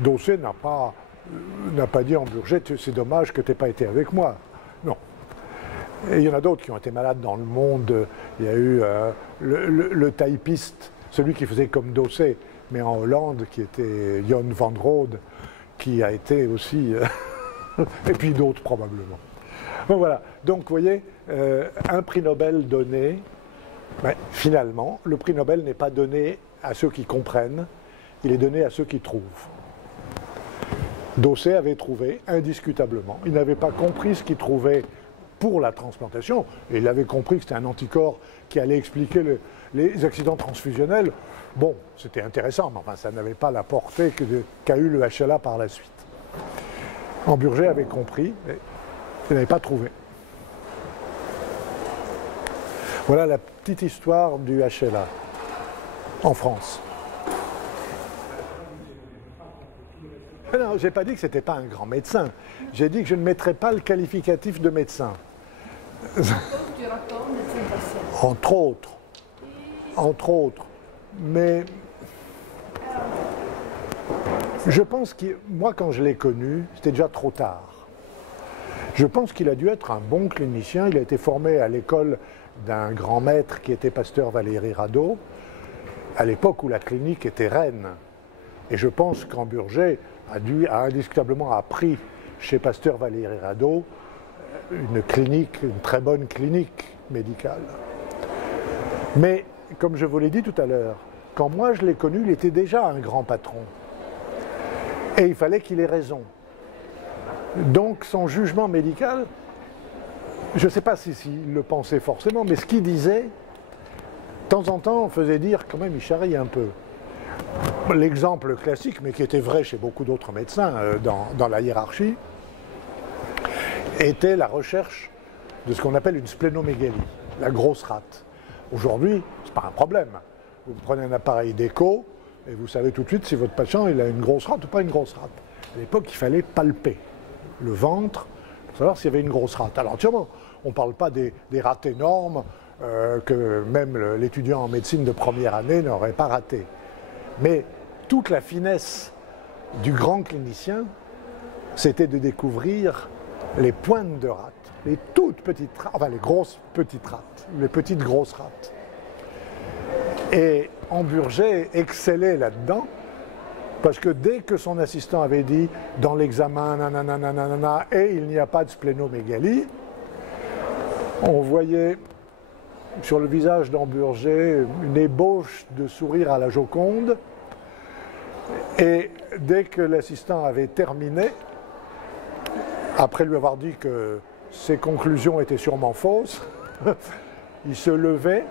Dosset n'a pas dit à Amburger, c'est dommage que tu n'aies pas été avec moi. Non. Et il y en a d'autres qui ont été malades dans le monde. Il y a eu le taipiste, celui qui faisait comme Dosset, mais en Hollande, qui était Jon van Rode, qui a été aussi... et puis d'autres probablement. Bon, voilà. Donc, vous voyez, un prix Nobel donné, ben, finalement, le prix Nobel n'est pas donné à ceux qui comprennent, il est donné à ceux qui trouvent. Dosset avait trouvé, indiscutablement. Il n'avait pas compris ce qu'il trouvait pour la transplantation, et il avait compris que c'était un anticorps qui allait expliquer les accidents transfusionnels. Bon, c'était intéressant, mais enfin, ça n'avait pas la portée qu'a eu le HLA par la suite. Amburger avait compris, mais il n'avait pas trouvé. Voilà la petite histoire du HLA en France. Non, je n'ai pas dit que ce n'était pas un grand médecin. J'ai dit que je ne mettrais pas le qualificatif de médecin. Du rapport médecin-patient. Entre autres. Mais je pense que moi, quand je l'ai connu, c'était déjà trop tard. Je pense qu'il a dû être un bon clinicien. Il a été formé à l'école d'un grand maître qui était Pasteur Valéry Radeau, à l'époque où la clinique était reine. Et je pense qu'Amburger a indiscutablement appris chez Pasteur Valéry Radeau une très bonne clinique médicale. Mais, comme je vous l'ai dit tout à l'heure, quand moi je l'ai connu, il était déjà un grand patron. Et il fallait qu'il ait raison. Donc son jugement médical, je ne sais pas s'il le pensait forcément, mais ce qu'il disait, de temps en temps, faisait dire quand même, il charrie un peu. L'exemple classique, mais qui était vrai chez beaucoup d'autres médecins dans la hiérarchie, était la recherche de ce qu'on appelle une splénomégalie, la grosse rate. Aujourd'hui, ce n'est pas un problème. Vous prenez un appareil d'écho et vous savez tout de suite si votre patient il a une grosse rate ou pas une grosse rate. À l'époque, il fallait palper le ventre pour savoir s'il y avait une grosse rate. Alors, sûrement, on ne parle pas des rates énormes que même l'étudiant en médecine de première année n'aurait pas raté. Mais toute la finesse du grand clinicien, c'était de découvrir les pointes de rate, les toutes petites rates, enfin les grosses petites rates, les petites grosses rates. Et Amburger excellait là-dedans, parce que dès que son assistant avait dit dans l'examen, nanana, et il n'y a pas de splénomégalie, on voyait sur le visage d'Amburger une ébauche de sourire à la Joconde, et dès que l'assistant avait terminé, après lui avoir dit que ses conclusions étaient sûrement fausses, il se levait,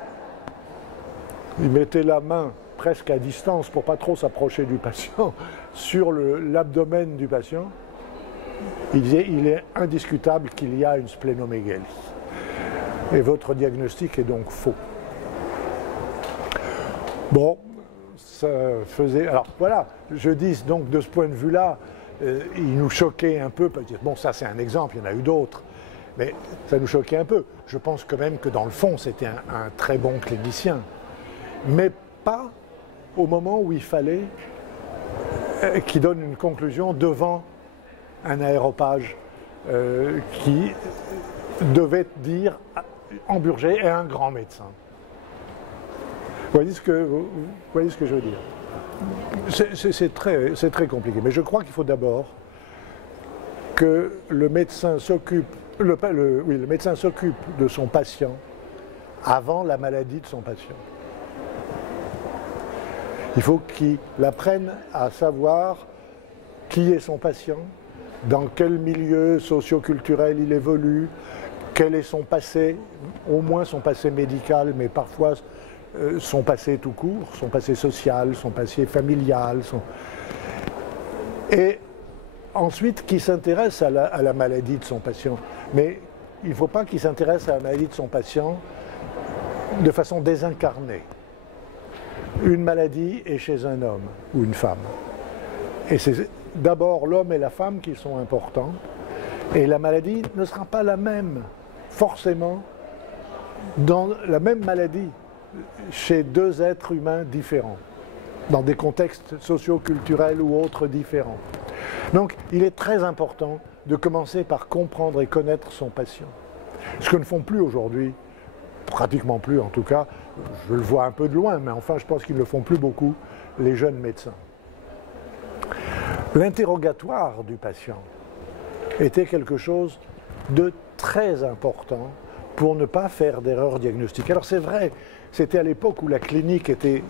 il mettait la main presque à distance pour pas trop s'approcher du patient sur l'abdomen du patient. Il disait, il est indiscutable qu'il y a une splénomégalie. Et votre diagnostic est donc faux. Bon, ça faisait... Alors voilà, je dis donc de ce point de vue-là, il nous choquait un peu, bon ça c'est un exemple, il y en a eu d'autres, mais ça nous choquait un peu. Je pense quand même que dans le fond c'était un très bon clinicien, mais pas au moment où il fallait qu'il donne une conclusion devant un aéropage qui devait dire Amburger est un grand médecin. Vous voyez ce que je veux dire? C'est très compliqué. Mais je crois qu'il faut d'abord que le médecin s'occupe de son patient avant la maladie de son patient. Il faut qu'il apprenne à savoir qui est son patient, dans quel milieu socio-culturel il évolue, quel est son passé, au moins son passé médical, mais parfois son passé tout court, son passé social, son passé familial. Et ensuite, qu'il s'intéresse à la maladie de son patient. Mais il ne faut pas qu'il s'intéresse à la maladie de son patient de façon désincarnée. Une maladie est chez un homme ou une femme. Et c'est d'abord l'homme et la femme qui sont importants. Et la maladie ne sera pas la même, forcément, dans la même maladie, chez deux êtres humains différents, dans des contextes socio-culturels ou autres différents. Donc, il est très important de commencer par comprendre et connaître son patient. Ce que ne font plus aujourd'hui, pratiquement plus en tout cas, je le vois un peu de loin, mais enfin je pense qu'ils ne le font plus beaucoup, les jeunes médecins. L'interrogatoire du patient était quelque chose de très important pour ne pas faire d'erreurs diagnostiques. Alors c'est vrai, c'était à l'époque où la clinique était,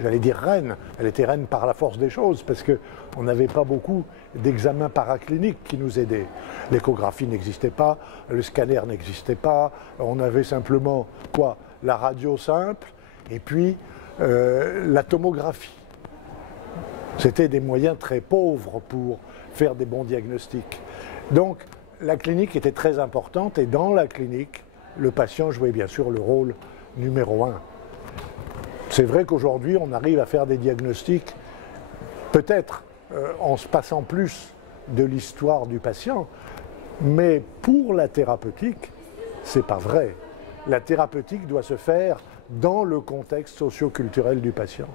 j'allais dire reine, elle était reine par la force des choses, parce qu'on n'avait pas beaucoup d'examens paracliniques qui nous aidaient. L'échographie n'existait pas, le scanner n'existait pas, on avait simplement quoi? La radio simple, et puis la tomographie. C'était des moyens très pauvres pour faire des bons diagnostics. Donc la clinique était très importante, et dans la clinique, le patient jouait bien sûr le rôle numéro un. C'est vrai qu'aujourd'hui, on arrive à faire des diagnostics, peut-être en se passant plus de l'histoire du patient, mais pour la thérapeutique, c'est pas vrai. La thérapeutique doit se faire dans le contexte socio-culturel du patient.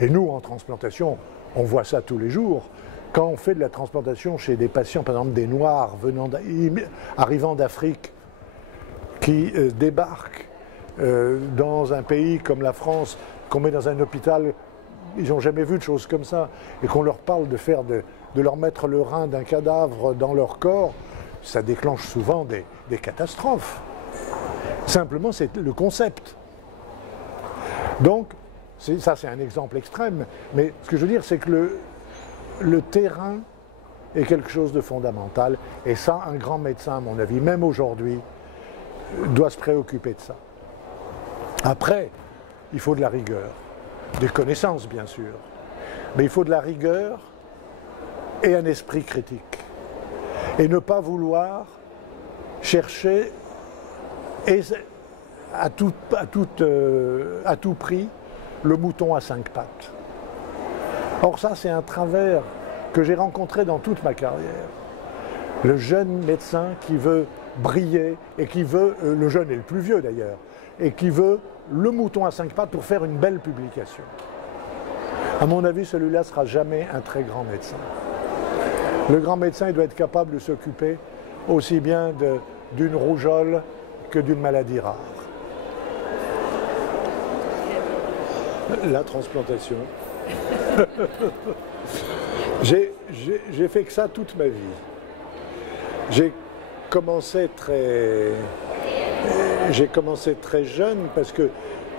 Et nous, en transplantation, on voit ça tous les jours. Quand on fait de la transplantation chez des patients, par exemple des Noirs arrivant d'Afrique, qui débarquent dans un pays comme la France, qu'on met dans un hôpital, ils n'ont jamais vu de choses comme ça, et qu'on leur parle de leur mettre le rein d'un cadavre dans leur corps, ça déclenche souvent des catastrophes. Simplement, c'est le concept. Donc, ça c'est un exemple extrême, mais ce que je veux dire, c'est que le terrain est quelque chose de fondamental, et ça, un grand médecin, à mon avis, même aujourd'hui, doit se préoccuper de ça. Après, il faut de la rigueur, des connaissances bien sûr, mais il faut de la rigueur et un esprit critique. Et ne pas vouloir chercher à tout prix le mouton à 5 pattes. Or ça, c'est un travers que j'ai rencontré dans toute ma carrière. Le jeune médecin qui veut briller et qui veut, le jeune et le plus vieux d'ailleurs, et qui veut le mouton à 5 pattes pour faire une belle publication. À mon avis, celui-là ne sera jamais un très grand médecin. Le grand médecin, il doit être capable de s'occuper aussi bien d'une rougeole que d'une maladie rare. La transplantation. J'ai fait que ça toute ma vie. J'ai commencé très jeune parce que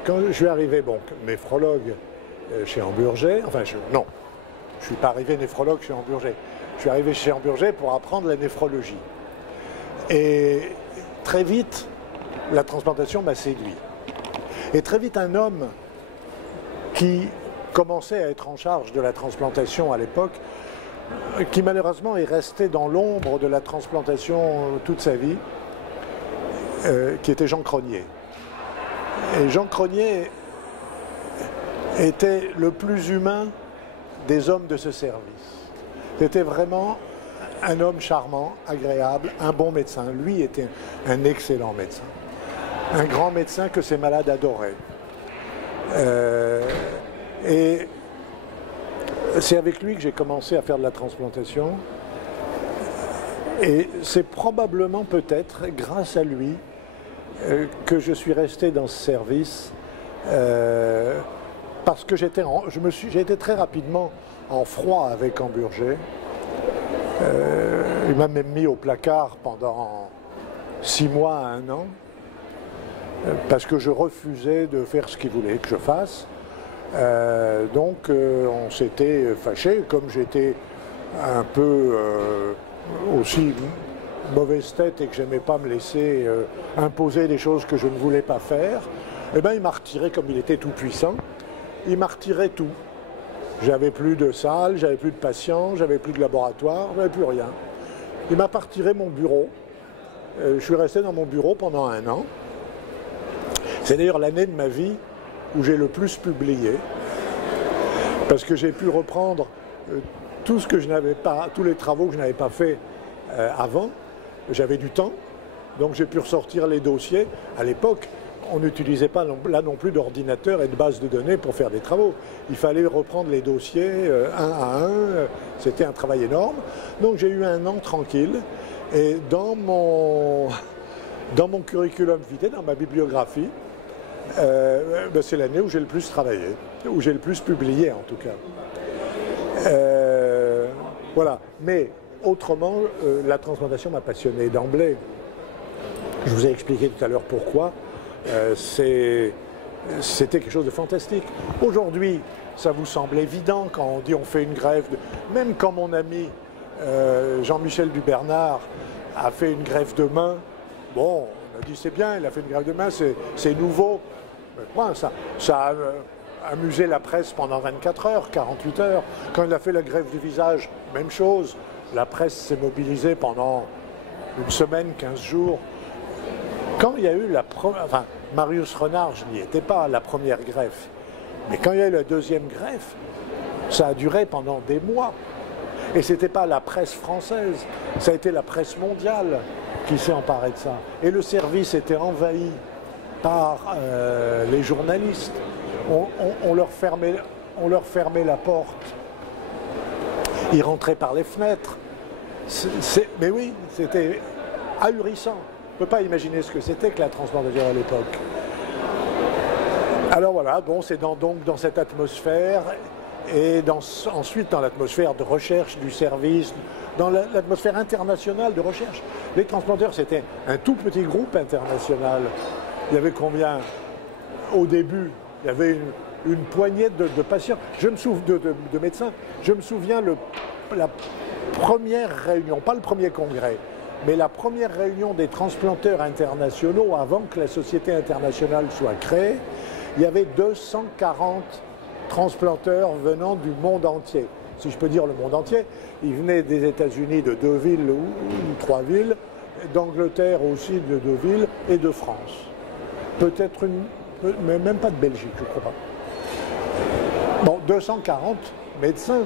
quand je suis arrivé, néphrologue chez Amburger, non, je ne suis pas arrivé néphrologue chez Amburger. Je suis arrivé chez Amburger pour apprendre la néphrologie. Et très vite, la transplantation m'a séduit. Et très vite, un homme qui commençait à être en charge de la transplantation à l'époque, qui malheureusement est resté dans l'ombre de la transplantation toute sa vie, qui était Jean Cronier. Et Jean Cronier était le plus humain des hommes de ce service. C'était vraiment un homme charmant, agréable, un bon médecin. Lui était un excellent médecin. Un grand médecin que ses malades adoraient. Et c'est avec lui que j'ai commencé à faire de la transplantation. Et c'est probablement, peut-être, grâce à lui, que je suis resté dans ce service parce que j'ai été très rapidement en froid avec Hamburger. Il m'a même mis au placard pendant 6 mois à 1 an parce que je refusais de faire ce qu'il voulait que je fasse. Donc on s'était fâché, comme j'étais un peu aussi mauvaise tête et que j'aimais pas me laisser imposer des choses que je ne voulais pas faire, eh ben, il m'a retiré, comme il était tout puissant, il m'a retiré tout. J'avais plus de salle, j'avais plus de patients, j'avais plus de laboratoire, j'avais plus rien. Il m'a pas retiré mon bureau. Je suis resté dans mon bureau pendant 1 an. C'est d'ailleurs l'année de ma vie où j'ai le plus publié, parce que j'ai pu reprendre tout ce que je n'avais pas, tous les travaux que je n'avais pas fait avant. J'avais du temps, donc j'ai pu ressortir les dossiers. À l'époque, on n'utilisait pas là non plus d'ordinateur et de base de données pour faire des travaux. Il fallait reprendre les dossiers un à un. C'était un travail énorme. Donc j'ai eu 1 an tranquille. Et dans mon curriculum vitae, dans ma bibliographie, ben c'est l'année où j'ai le plus travaillé, où j'ai le plus publié en tout cas. Voilà. Mais autrement, la transplantation m'a passionné d'emblée. Je vous ai expliqué tout à l'heure pourquoi. C'était quelque chose de fantastique. Aujourd'hui, ça vous semble évident quand on dit on fait une greffe. Même quand mon ami Jean-Michel Dubernard a fait une greffe de main, bon, on a dit c'est bien, il a fait une greffe de main, c'est nouveau. Ouais, ça a amusé la presse pendant 24 heures, 48 heures. Quand il a fait la greffe du visage, même chose. La presse s'est mobilisée pendant 1 semaine, 15 jours. Quand il y a eu la première... Enfin, Marius Renard, je n'y étais pas, la première greffe. Mais quand il y a eu la deuxième greffe, ça a duré pendant des mois. Et ce n'était pas la presse française, ça a été la presse mondiale qui s'est emparée de ça. Et le service était envahi par les journalistes. On leur fermait la porte. Ils rentraient par les fenêtres. Mais oui, c'était ahurissant. On ne peut pas imaginer ce que c'était que la transplantation à l'époque. Alors voilà, bon, c'est donc dans cette atmosphère et ensuite dans l'atmosphère de recherche du service, dans l'atmosphère internationale de recherche. Les transplanteurs, c'était un tout petit groupe international. Il y avait combien? Au début, il y avait une poignée de patients, de médecins. Je me souviens la première réunion, pas le premier congrès, mais la première réunion des transplanteurs internationaux avant que la Société internationale soit créée, il y avait 240 transplanteurs venant du monde entier. Si je peux dire le monde entier, ils venaient des États-Unis de 2 villes ou 3 villes, d'Angleterre aussi de 2 villes et de France. Peut-être mais même pas de Belgique, je crois pas. Bon, 240 médecins.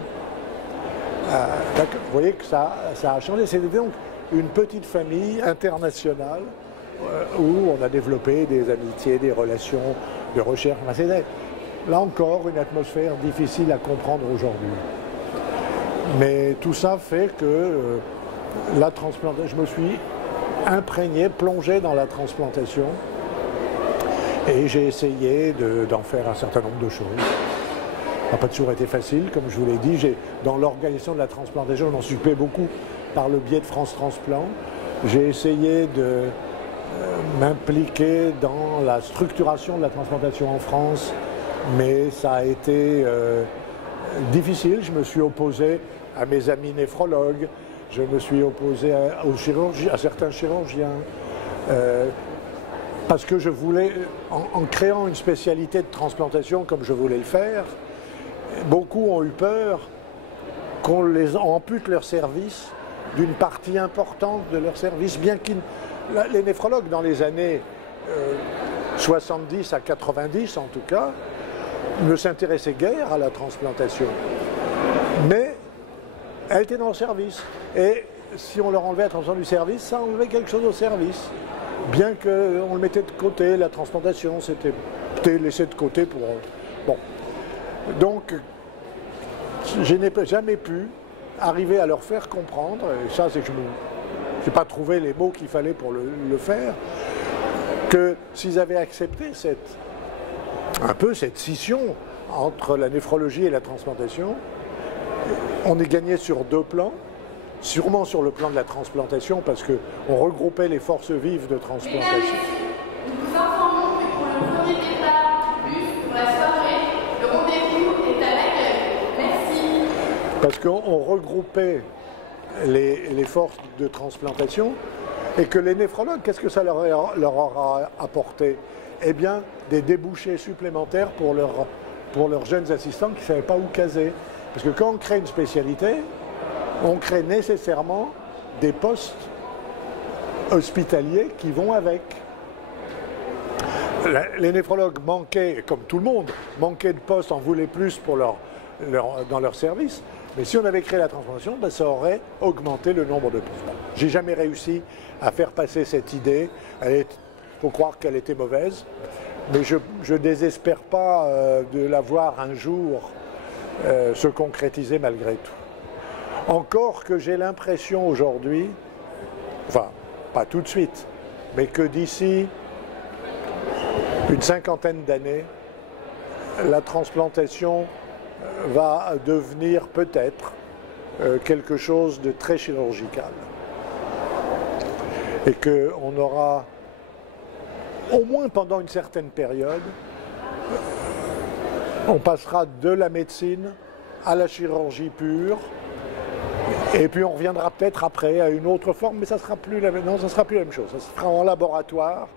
Vous voyez que ça a changé. C'était donc une petite famille internationale où on a développé des amitiés, des relations de recherche. C'était là encore une atmosphère difficile à comprendre aujourd'hui. Mais tout ça fait que la transplantation, je me suis imprégné, plongé dans la transplantation et j'ai essayé d'en faire un certain nombre de choses. Ça n'a pas toujours été facile, comme je vous l'ai dit. Dans l'organisation de la transplantation, je m'en suis occupé beaucoup par le biais de France Transplant. J'ai essayé de m'impliquer dans la structuration de la transplantation en France, mais ça a été difficile. Je me suis opposé à mes amis néphrologues, je me suis opposé à certains chirurgiens, parce que je voulais, en créant une spécialité de transplantation comme je voulais le faire, beaucoup ont eu peur qu'on les ampute leur service d'une partie importante de leur service, bien qu'ils... Les néphrologues, dans les années 70 à 90 en tout cas, ne s'intéressaient guère à la transplantation. Mais elle était dans le service. Et si on leur enlevait la transplantation du service, ça enlevait quelque chose au service. Bien qu'on le mettait de côté, la transplantation, c'était laissé de côté pour... Bon. Donc, je n'ai jamais pu arriver à leur faire comprendre, et ça c'est que je n'ai pas trouvé les mots qu'il fallait pour le faire, que s'ils avaient accepté un peu cette scission entre la néphrologie et la transplantation, on est gagné sur deux plans. Sûrement sur le plan de la transplantation, parce qu'on regroupait les forces vives de transplantation. Nous vous informons que pour le premier départ du bus pour la soirée, le rendez-vous est à l'accueil. Merci. Parce qu'on regroupait les forces de transplantation et que les néphrologues, qu'est-ce que ça leur aura apporté? Eh bien, des débouchés supplémentaires pour leurs jeunes assistants qui ne savaient pas où caser. Parce que quand on crée une spécialité, on crée nécessairement des postes hospitaliers qui vont avec. Les néphrologues manquaient, comme tout le monde, manquaient de postes, en voulaient plus dans leur service. Mais si on avait créé la transplantation, ben ça aurait augmenté le nombre de postes. J'ai jamais réussi à faire passer cette idée. Il faut croire qu'elle était mauvaise. Mais je ne désespère pas de la voir un jour se concrétiser malgré tout. Encore que j'ai l'impression aujourd'hui, enfin, pas tout de suite, mais que d'ici une cinquantaine d'années, la transplantation va devenir peut-être quelque chose de très chirurgical. Et qu'on aura, au moins pendant une certaine période, on passera de la médecine à la chirurgie pure. Et puis on reviendra peut-être après à une autre forme, mais ça sera plus la même chose. Ça sera en laboratoire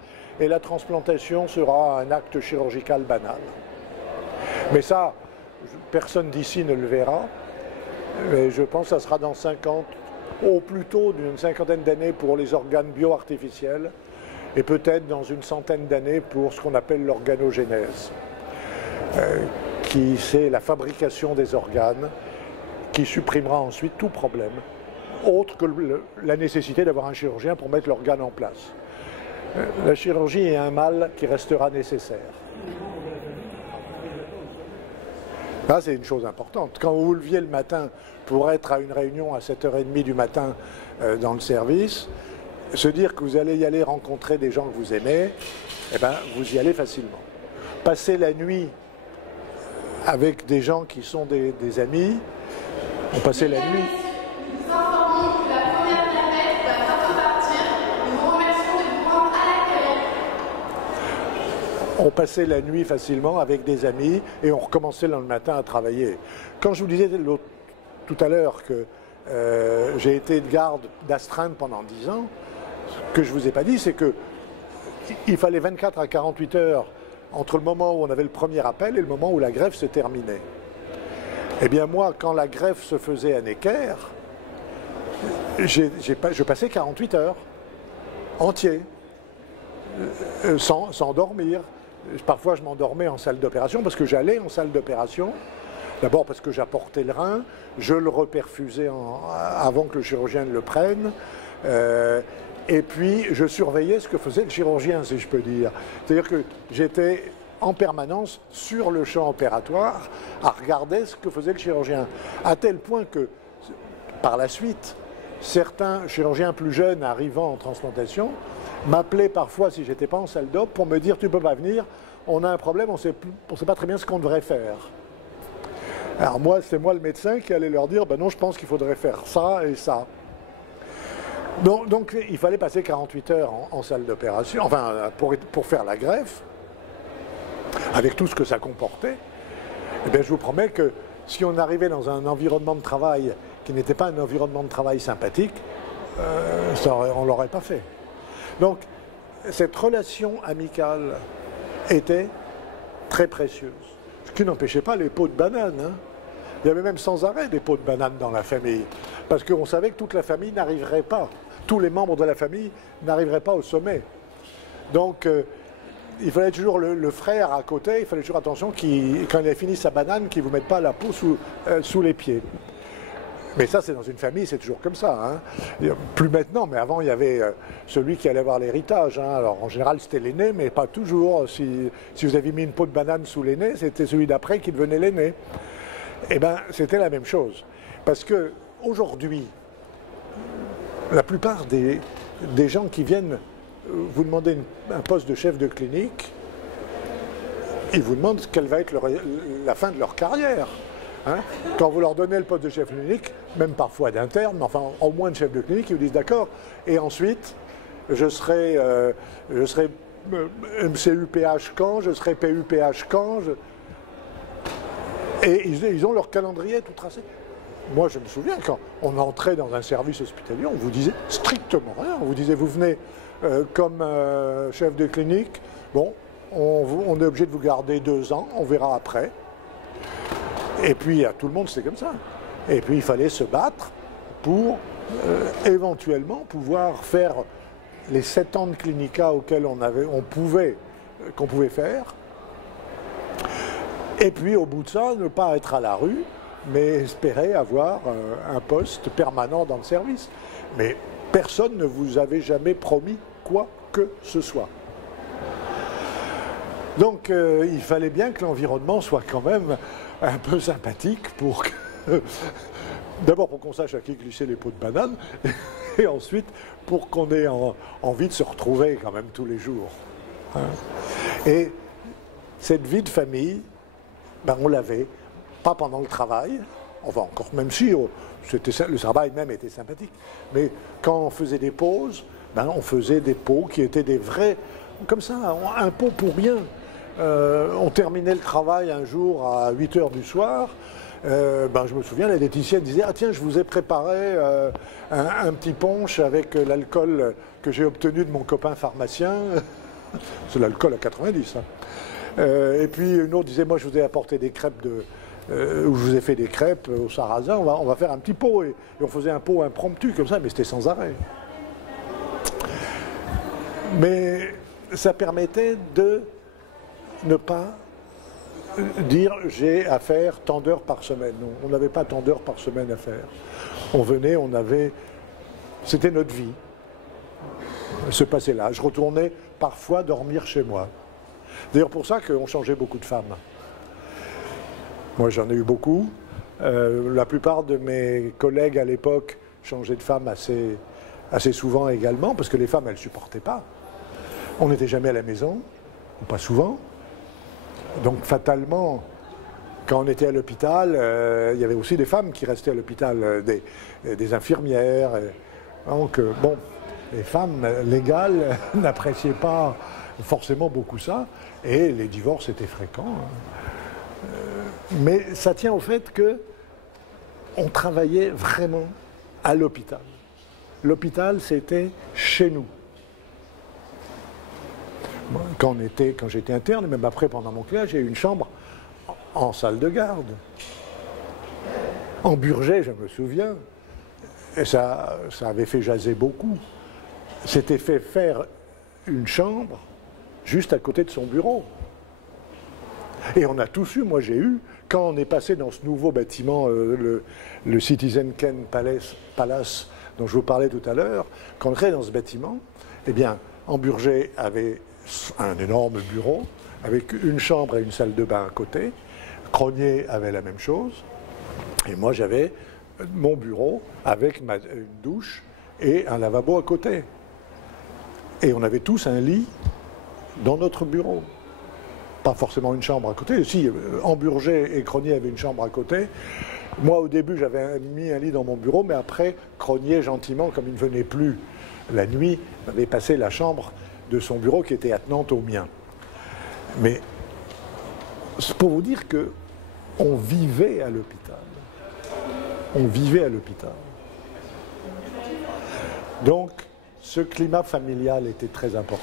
et la transplantation sera un acte chirurgical banal. Mais ça, personne d'ici ne le verra. Mais je pense que ça sera dans 50, au plus tôt d'une cinquantaine d'années pour les organes bio-artificiels et peut-être dans une centaine d'années pour ce qu'on appelle l'organogénèse, qui c'est la fabrication des organes, qui supprimera ensuite tout problème, autre que la nécessité d'avoir un chirurgien pour mettre l'organe en place. La chirurgie est un mal qui restera nécessaire. Là, c'est une chose importante. Quand vous vous leviez le matin pour être à une réunion à 7h30 du matin dans le service, se dire que vous allez y aller rencontrer des gens que vous aimez, eh ben, vous y allez facilement. Passer la nuit avec des gens qui sont des amis, on passait la nuit. Nous informons que la première navette va bientôt partir. Nous vous remercions de vous rendre à l'accueil. On passait la nuit facilement avec des amis et on recommençait le matin à travailler. Quand je vous disais tout à l'heure que j'ai été de garde d'astreinte pendant 10 ans, ce que je ne vous ai pas dit, c'est qu'il fallait 24 à 48 heures entre le moment où on avait le premier appel et le moment où la greffe se terminait. Eh bien moi, quand la greffe se faisait à Necker, je passais 48 heures entiers, sans dormir. Parfois je m'endormais en salle d'opération parce que j'allais en salle d'opération. D'abord parce que j'apportais le rein, je le reperfusais avant que le chirurgien ne le prenne. Et puis je surveillais ce que faisait le chirurgien, si je peux dire. C'est-à-dire que j'étais en permanence sur le champ opératoire à regarder ce que faisait le chirurgien. À tel point que, par la suite, certains chirurgiens plus jeunes arrivant en transplantation m'appelaient parfois, si je n'étais pas en salle d'op, pour me dire « tu ne peux pas venir, on a un problème, on ne sait pas très bien ce qu'on devrait faire ». Alors moi, c'est moi le médecin qui allait leur dire « ben non, je pense qu'il faudrait faire ça et ça ». Donc il fallait passer 48 heures en salle d'opération, enfin pour faire la greffe, avec tout ce que ça comportait. Eh bien, je vous promets que si on arrivait dans un environnement de travail qui n'était pas un environnement de travail sympathique, on ne l'aurait pas fait. Donc cette relation amicale était très précieuse, ce qui n'empêchait pas les pots de banane. Hein. Il y avait même sans arrêt des pots de banane dans la famille, parce qu'on savait que toute la famille n'arriverait pas, tous les membres de la famille n'arriveraient pas au sommet. Donc il fallait toujours le frère à côté, il fallait toujours attention quand il a fini sa banane, qu'il ne vous mette pas la peau sous les pieds. Mais ça, c'est dans une famille, c'est toujours comme ça. Hein. Plus maintenant, mais avant, il y avait celui qui allait avoir l'héritage. Hein. Alors, en général, c'était l'aîné, mais pas toujours. Si vous aviez mis une peau de banane sous l'aîné, c'était celui d'après qui devenait l'aîné. Eh bien, c'était la même chose. Parce qu'aujourd'hui, la plupart des gens qui viennent vous demandez un poste de chef de clinique, ils vous demandent quelle va être la fin de leur carrière. Hein. Quand vous leur donnez le poste de chef de clinique, même parfois d'interne, mais enfin au moins de chef de clinique, ils vous disent d'accord. Et ensuite, je serai MCU-PH quand, je serai PU-PH quand. Et ils ont leur calendrier tout tracé. Moi, je me souviens, quand on entrait dans un service hospitalier, on vous disait strictement rien. On vous disait, vous venez comme chef de clinique, bon, on est obligé de vous garder 2 ans, on verra après. Et puis, à tout le monde, c'était comme ça. Et puis, il fallait se battre pour éventuellement pouvoir faire les 7 ans de clinica auxquels qu'on pouvait faire. Et puis, au bout de ça, ne pas être à la rue, mais espérer avoir un poste permanent dans le service. Mais personne ne vous avait jamais promis quoi que ce soit. Donc, il fallait bien que l'environnement soit quand même un peu sympathique pour que... D'abord pour qu'on sache à qui glisser les pots de banane, et ensuite pour qu'on ait envie de se retrouver quand même tous les jours. Hein. Et cette vie de famille, ben on l'avait, pas pendant le travail, enfin encore, même si le travail même était sympathique, mais quand on faisait des pauses, ben on faisait des pots qui étaient des vrais, comme ça, un pot pour rien. On terminait le travail un jour à 8h du soir, je me souviens, la laiticienne disait « Ah tiens, je vous ai préparé un petit punch avec l'alcool que j'ai obtenu de mon copain pharmacien. » C'est l'alcool à 90. Hein. Et puis une autre disait « Moi, je vous ai apporté des crêpes ou je vous ai fait des crêpes au sarrasin, on va faire un petit pot. » Et on faisait un pot impromptu comme ça, mais c'était sans arrêt. Mais ça permettait de ne pas dire j'ai à faire tant d'heures par semaine. Non, on n'avait pas tant d'heures par semaine à faire. On venait, c'était notre vie. Se passait là. Je retournais parfois dormir chez moi. D'ailleurs pour ça qu'on changeait beaucoup de femmes. Moi j'en ai eu beaucoup. La plupart de mes collègues à l'époque changeaient de femmes assez souvent également, parce que les femmes elles ne supportaient pas. On n'était jamais à la maison, ou pas souvent. Donc fatalement, quand on était à l'hôpital, il y avait aussi des femmes qui restaient à l'hôpital, des infirmières. Donc bon, les femmes légales n'appréciaient pas forcément beaucoup ça, et les divorces étaient fréquents. Mais ça tient au fait qu'on travaillait vraiment à l'hôpital. L'hôpital, c'était chez nous. Quand j'étais interne, et même après pendant mon clergé, j'ai eu une chambre en salle de garde. En Burgès, je me souviens, et ça avait fait jaser beaucoup. S'était fait faire une chambre juste à côté de son bureau. Et on a tous eu, moi j'ai eu, quand on est passé dans ce nouveau bâtiment, le Citizen Ken Palace, dont je vous parlais tout à l'heure, quand on est dans ce bâtiment, eh bien, Burgès avait un énorme bureau, avec une chambre et une salle de bain à côté. Cronier avait la même chose. Et moi, j'avais mon bureau avec une douche et un lavabo à côté. Et on avait tous un lit dans notre bureau. Pas forcément une chambre à côté. Si, Burgès et Cronier avaient une chambre à côté. Moi, au début, j'avais mis un lit dans mon bureau, mais après, Cronier, gentiment, comme il ne venait plus la nuit, m'avait passé la chambre de son bureau qui était attenante au mien. Mais c'est pour vous dire qu'on vivait à l'hôpital. On vivait à l'hôpital. Donc, ce climat familial était très important.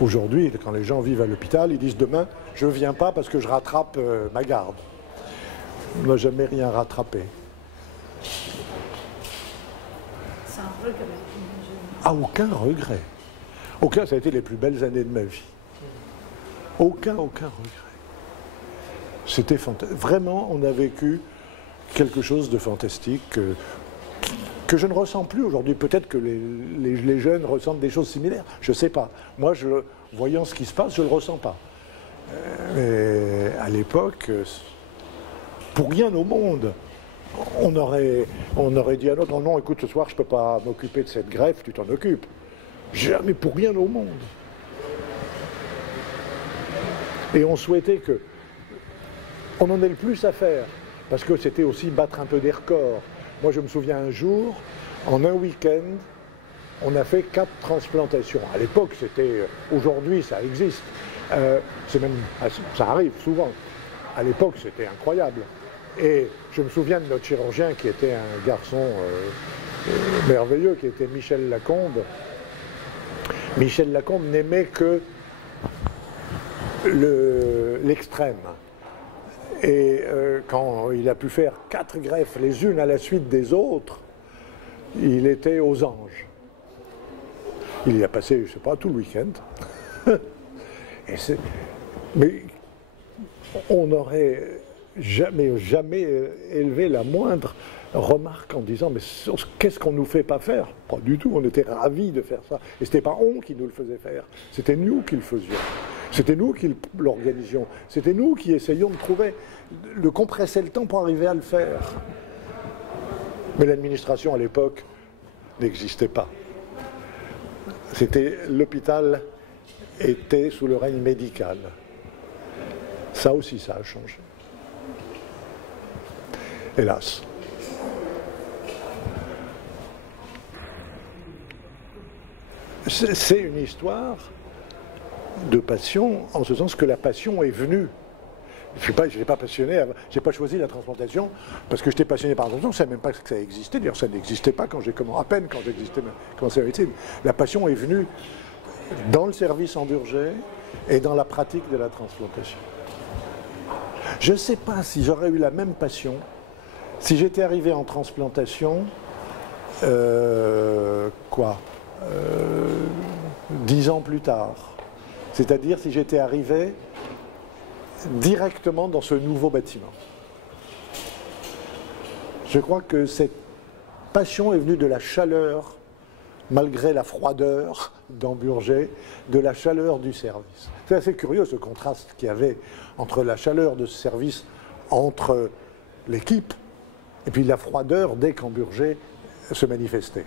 Aujourd'hui, quand les gens vivent à l'hôpital, ils disent demain, je ne viens pas parce que je rattrape ma garde. On n'a jamais rien rattrapé. C'est un regret. Ah, aucun regret. Aucun, ça a été les plus belles années de ma vie. Aucun regret. C'était fantastique. Vraiment, on a vécu quelque chose de fantastique que je ne ressens plus aujourd'hui. Peut-être que les jeunes ressentent des choses similaires. Je ne sais pas. Moi, voyant ce qui se passe, je ne le ressens pas. Mais à l'époque, pour rien au monde, on aurait dit à l'autre, non, écoute, ce soir, je ne peux pas m'occuper de cette greffe, tu t'en occupes. Jamais pour rien au monde. Et on souhaitait que on en ait le plus à faire, parce que c'était aussi battre un peu des records. Moi, je me souviens un jour, en un week-end, on a fait 4 transplantations. À l'époque, c'était... Aujourd'hui, ça existe. Ça arrive souvent. À l'époque, c'était incroyable. Et je me souviens de notre chirurgien, qui était un garçon merveilleux, qui était Michel Lacombe. Michel Lacombe n'aimait que l'extrême. Et quand il a pu faire 4 greffes les unes à la suite des autres, il était aux anges. Il y a passé, je ne sais pas, tout le week-end. Mais on n'aurait jamais élevé la moindre remarque en disant mais qu'est-ce qu'on ne nous fait pas faire? Pas du tout, on était ravis de faire ça. Et ce n'était pas on qui nous le faisait faire, c'était nous qui le faisions. C'était nous qui l'organisions. C'était nous qui essayions de compresser le temps pour arriver à le faire. Mais l'administration à l'époque n'existait pas. L'hôpital était sous le règne médical. Ça aussi, ça a changé. Hélas. C'est une histoire de passion, en ce sens que la passion est venue. Je n'ai pas passionné, je n'ai pas choisi la transplantation parce que j'étais passionné par la transplantation, je ne savais même pas que ça existait, d'ailleurs ça n'existait pas quand j'ai commencé, à peine quand j'ai commencé la médecine. La passion est venue dans le service en Burgé et dans la pratique de la transplantation. Je ne sais pas si j'aurais eu la même passion si j'étais arrivé en transplantation, 10 ans plus tard. C'est-à-dire si j'étais arrivé directement dans ce nouveau bâtiment. Je crois que cette passion est venue de la chaleur, malgré la froideur dans Burgé, de la chaleur du service. C'est assez curieux ce contraste qu'il y avait entre la chaleur de ce service, entre l'équipe, et puis la froideur dès qu'en Burgé se manifestait.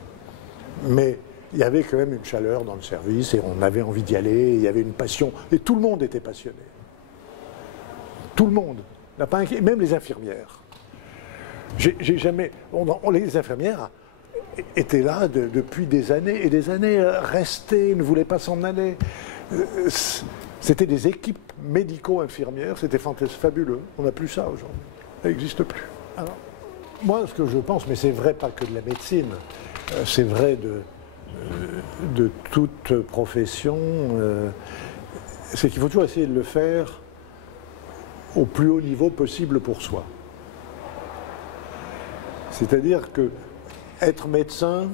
Mais il y avait quand même une chaleur dans le service et on avait envie d'y aller, il y avait une passion, et tout le monde était passionné. Tout le monde, même les infirmières. Les infirmières étaient là depuis des années et des années, restaient, ne voulaient pas s'en aller. C'était des équipes médico-infirmières, c'était fabuleux. On n'a plus ça aujourd'hui, ça n'existe plus. Alors, moi, ce que je pense, mais c'est vrai pas que de la médecine, c'est vrai de toute profession, c'est qu'il faut toujours essayer de le faire au plus haut niveau possible pour soi. C'est-à-dire que être médecin,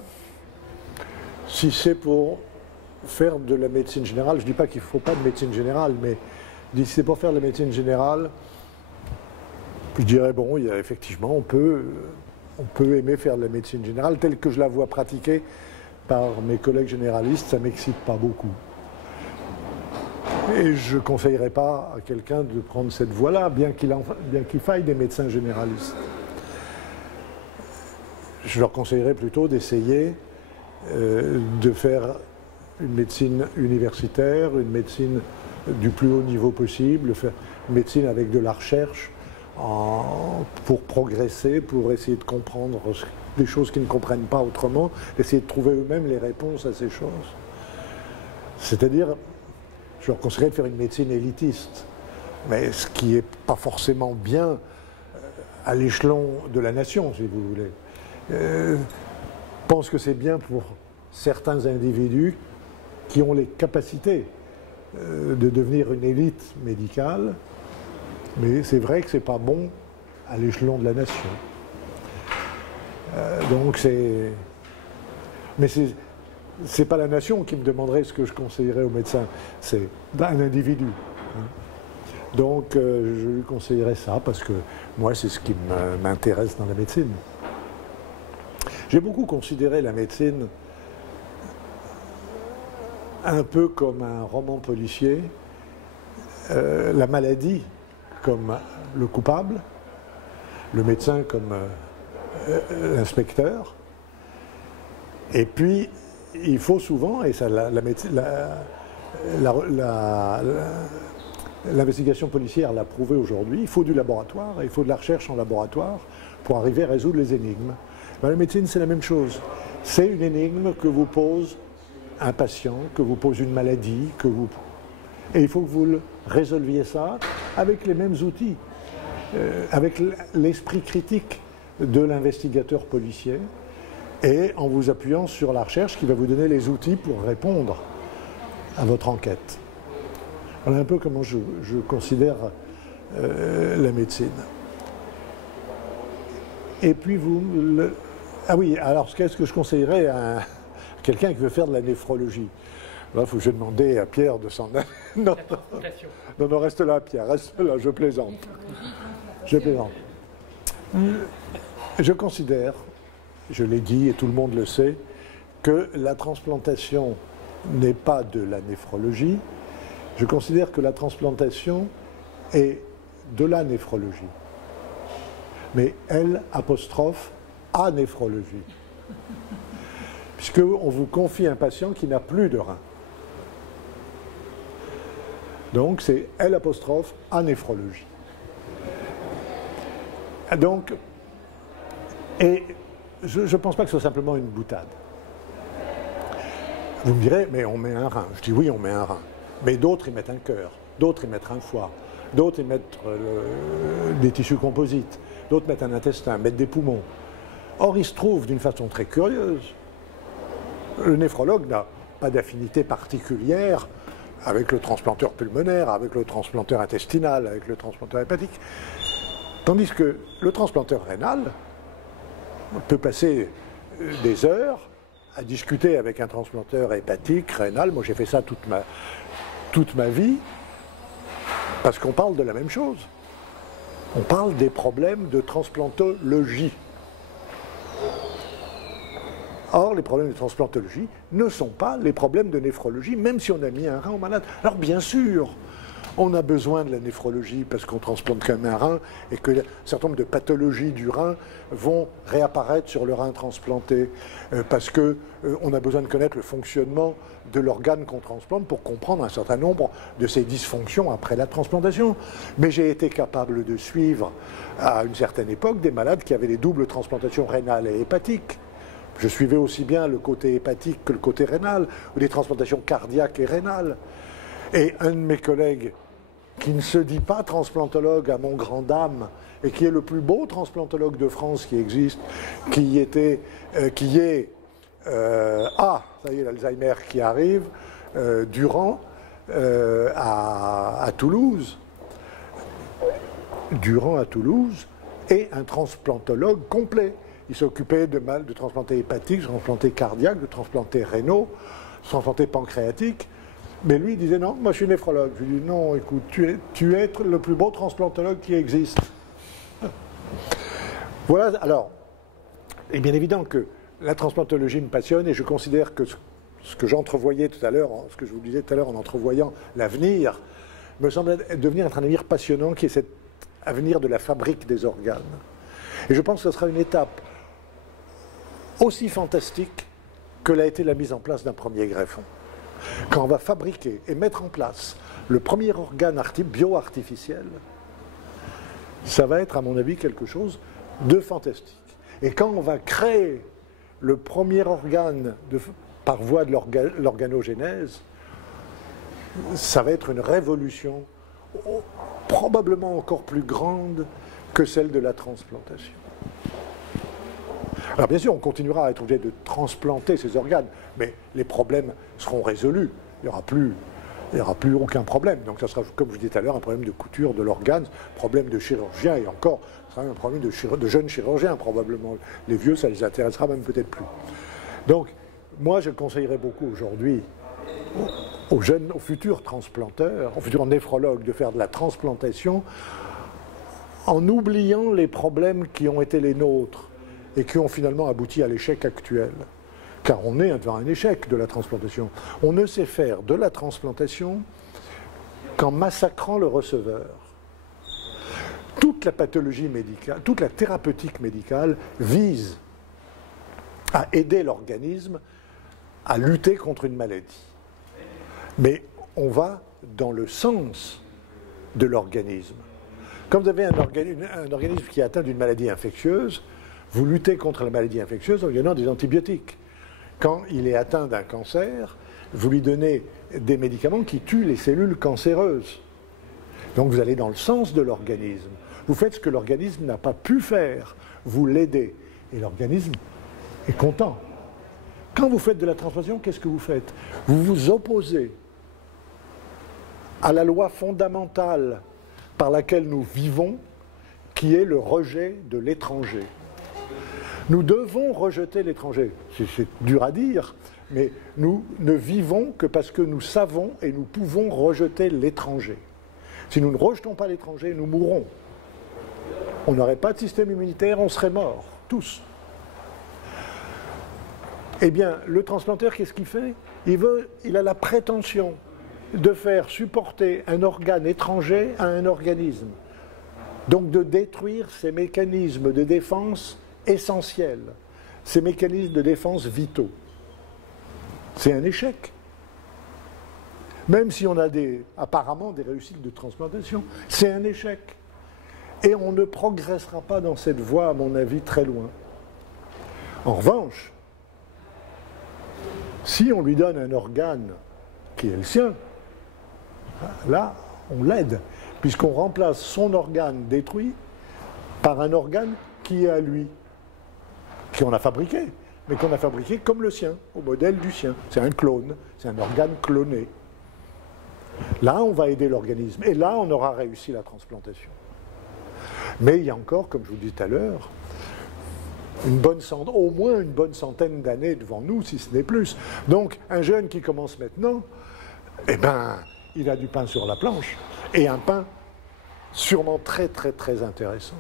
si c'est pour faire de la médecine générale, je ne dis pas qu'il ne faut pas de médecine générale, mais si c'est pour faire de la médecine générale, je dirais, bon, effectivement, on peut aimer faire de la médecine générale, telle que je la vois pratiquée par mes collègues généralistes, ça ne m'excite pas beaucoup. Et je ne conseillerais pas à quelqu'un de prendre cette voie-là, bien qu'il faille des médecins généralistes. Je leur conseillerais plutôt d'essayer de faire une médecine universitaire, une médecine du plus haut niveau possible, faire une médecine avec de la recherche pour progresser, pour essayer de comprendre des choses qu'ils ne comprennent pas autrement, essayer de trouver eux-mêmes les réponses à ces choses. C'est-à-dire, je leur conseillerais de faire une médecine élitiste, mais ce qui n'est pas forcément bien à l'échelon de la nation, si vous voulez. Je pense que c'est bien pour certains individus qui ont les capacités de devenir une élite médicale, mais c'est vrai que ce n'est pas bon à l'échelon de la nation. Donc c'est... Mais c'est pas la nation qui me demanderait ce que je conseillerais aux médecins, c'est un individu. Donc je lui conseillerais ça parce que moi c'est ce qui m'intéresse dans la médecine. J'ai beaucoup considéré la médecine un peu comme un roman policier, la maladie comme le coupable, le médecin comme l'inspecteur. Et puis, il faut souvent, et ça, l'investigation policière l'a prouvé aujourd'hui, il faut du laboratoire, il faut de la recherche en laboratoire pour arriver à résoudre les énigmes. Dans la médecine, c'est la même chose. C'est une énigme que vous pose un patient, que vous pose une maladie, et il faut que vous résolviez ça avec les mêmes outils, avec l'esprit critique de l'investigateur policier, et en vous appuyant sur la recherche qui va vous donner les outils pour répondre à votre enquête. Voilà un peu comment je considère la médecine. Et puis ah oui, alors qu'est-ce que je conseillerais à quelqu'un qui veut faire de la néphrologie? Là, il faut que je demandais à Pierre de s'en aller. Non, non, reste là, Pierre, reste là, je plaisante. Je plaisante. Je considère, je l'ai dit et tout le monde le sait, que la transplantation n'est pas de la néphrologie. Je considère que la transplantation est de la néphrologie. Mais L'' à néphrologie. Puisqu'on vous confie un patient qui n'a plus de rein. Donc c'est L' à néphrologie. Donc, et je ne pense pas que ce soit simplement une boutade. Vous me direz, mais on met un rein. Je dis oui, on met un rein. Mais d'autres, ils mettent un cœur. D'autres, ils mettent un foie. D'autres, ils mettent des tissus composites. D'autres mettent un intestin, mettent des poumons. Or, il se trouve d'une façon très curieuse, le néphrologue n'a pas d'affinité particulière avec le transplanteur pulmonaire, avec le transplanteur intestinal, avec le transplanteur hépatique. Tandis que le transplanteur rénal peut passer des heures à discuter avec un transplanteur hépatique, rénal. Moi, j'ai fait ça toute ma vie, parce qu'on parle de la même chose. On parle des problèmes de transplantologie. Or, les problèmes de transplantologie ne sont pas les problèmes de néphrologie, même si on a mis un rein au malade. Alors, bien sûr, on a besoin de la néphrologie parce qu'on transplante quand même un rein et que un certain nombre de pathologies du rein vont réapparaître sur le rein transplanté parce qu'on a besoin de connaître le fonctionnement de l'organe qu'on transplante pour comprendre un certain nombre de ses dysfonctions après la transplantation. Mais j'ai été capable de suivre à une certaine époque des malades qui avaient des doubles transplantations rénales et hépatiques. Je suivais aussi bien le côté hépatique que le côté rénal, ou des transplantations cardiaques et rénales. Et un de mes collègues, qui ne se dit pas transplantologue à mon grand dame, et qui est le plus beau transplantologue de France qui existe, ça y est, l'Alzheimer qui arrive, Durand, à Toulouse. Durand à Toulouse est un transplantologue complet. Il s'occupait de transplanter hépatique, de transplanter cardiaque, de transplanter rénaux, de transplanter pancréatique. Mais lui, il disait non, moi je suis néphrologue. Je lui dis non, écoute, tu es le plus beau transplantologue qui existe. Voilà, alors, il est bien évident que la transplantologie me passionne et je considère que ce que j'entrevoyais tout à l'heure, ce que je vous disais tout à l'heure en entrevoyant l'avenir, me semble devenir un avenir passionnant qui est cet avenir de la fabrique des organes. Et je pense que ce sera une étape aussi fantastique que l'a été la mise en place d'un premier greffon. Quand on va fabriquer et mettre en place le premier organe bio-artificiel, ça va être, à mon avis, quelque chose de fantastique. Et quand on va créer le premier organe par voie de l'organogénèse, ça va être une révolution probablement encore plus grande que celle de la transplantation. Alors bien sûr, on continuera à être obligé de transplanter ces organes, mais les problèmes seront résolus. Il n'y aura plus aucun problème. Donc ça sera, comme je vous disais tout à l'heure, un problème de couture de l'organe, problème de chirurgien, et encore, ce sera un problème de jeunes chirurgiens probablement. Les vieux, ça les intéressera même peut-être plus. Donc, moi, je conseillerais beaucoup aujourd'hui aux futurs transplanteurs, aux futurs néphrologues, de faire de la transplantation en oubliant les problèmes qui ont été les nôtres et qui ont finalement abouti à l'échec actuel. Car on est devant un échec de la transplantation. On ne sait faire de la transplantation qu'en massacrant le receveur. toute la pathologie médicale, toute la thérapeutique médicale vise à aider l'organisme à lutter contre une maladie. Mais on va dans le sens de l'organisme. Quand vous avez un organisme qui est atteint d'une maladie infectieuse, vous luttez contre la maladie infectieuse en lui donnant des antibiotiques. Quand il est atteint d'un cancer, vous lui donnez des médicaments qui tuent les cellules cancéreuses. Donc vous allez dans le sens de l'organisme. Vous faites ce que l'organisme n'a pas pu faire. Vous l'aidez. Et l'organisme est content. Quand vous faites de la transplantation, qu'est-ce que vous faites? Vous vous opposez à la loi fondamentale par laquelle nous vivons, qui est le rejet de l'étranger. Nous devons rejeter l'étranger. C'est dur à dire, mais nous ne vivons que parce que nous savons et nous pouvons rejeter l'étranger. Si nous ne rejetons pas l'étranger, nous mourrons. On n'aurait pas de système immunitaire, on serait morts, tous. Eh bien, le transplanteur, qu'est-ce qu'il fait? Il a la prétention de faire supporter un organe étranger à un organisme. Donc de détruire ces mécanismes de défense essentiels, ces mécanismes de défense vitaux. C'est un échec. Même si on a apparemment des réussites de transplantation, c'est un échec. Et on ne progressera pas dans cette voie, à mon avis, très loin. En revanche, si on lui donne un organe qui est le sien, là, on l'aide, puisqu'on remplace son organe détruit par un organe qui est à lui, qu'on a fabriqué, mais qu'on a fabriqué comme le sien, au modèle du sien. C'est un clone, c'est un organe cloné. Là, on va aider l'organisme, et là, on aura réussi la transplantation. Mais il y a encore, comme je vous dis tout à l'heure, au moins une bonne centaine d'années devant nous, si ce n'est plus. Donc, un jeune qui commence maintenant, eh ben, il a du pain sur la planche, et un pain sûrement très, très, très intéressant.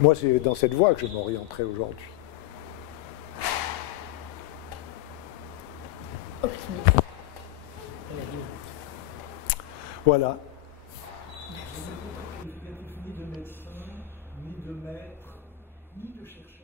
Moi, c'est dans cette voie que je m'orienterai aujourd'hui. Voilà. Ni de médecin, ni de maître, ni de chercheur.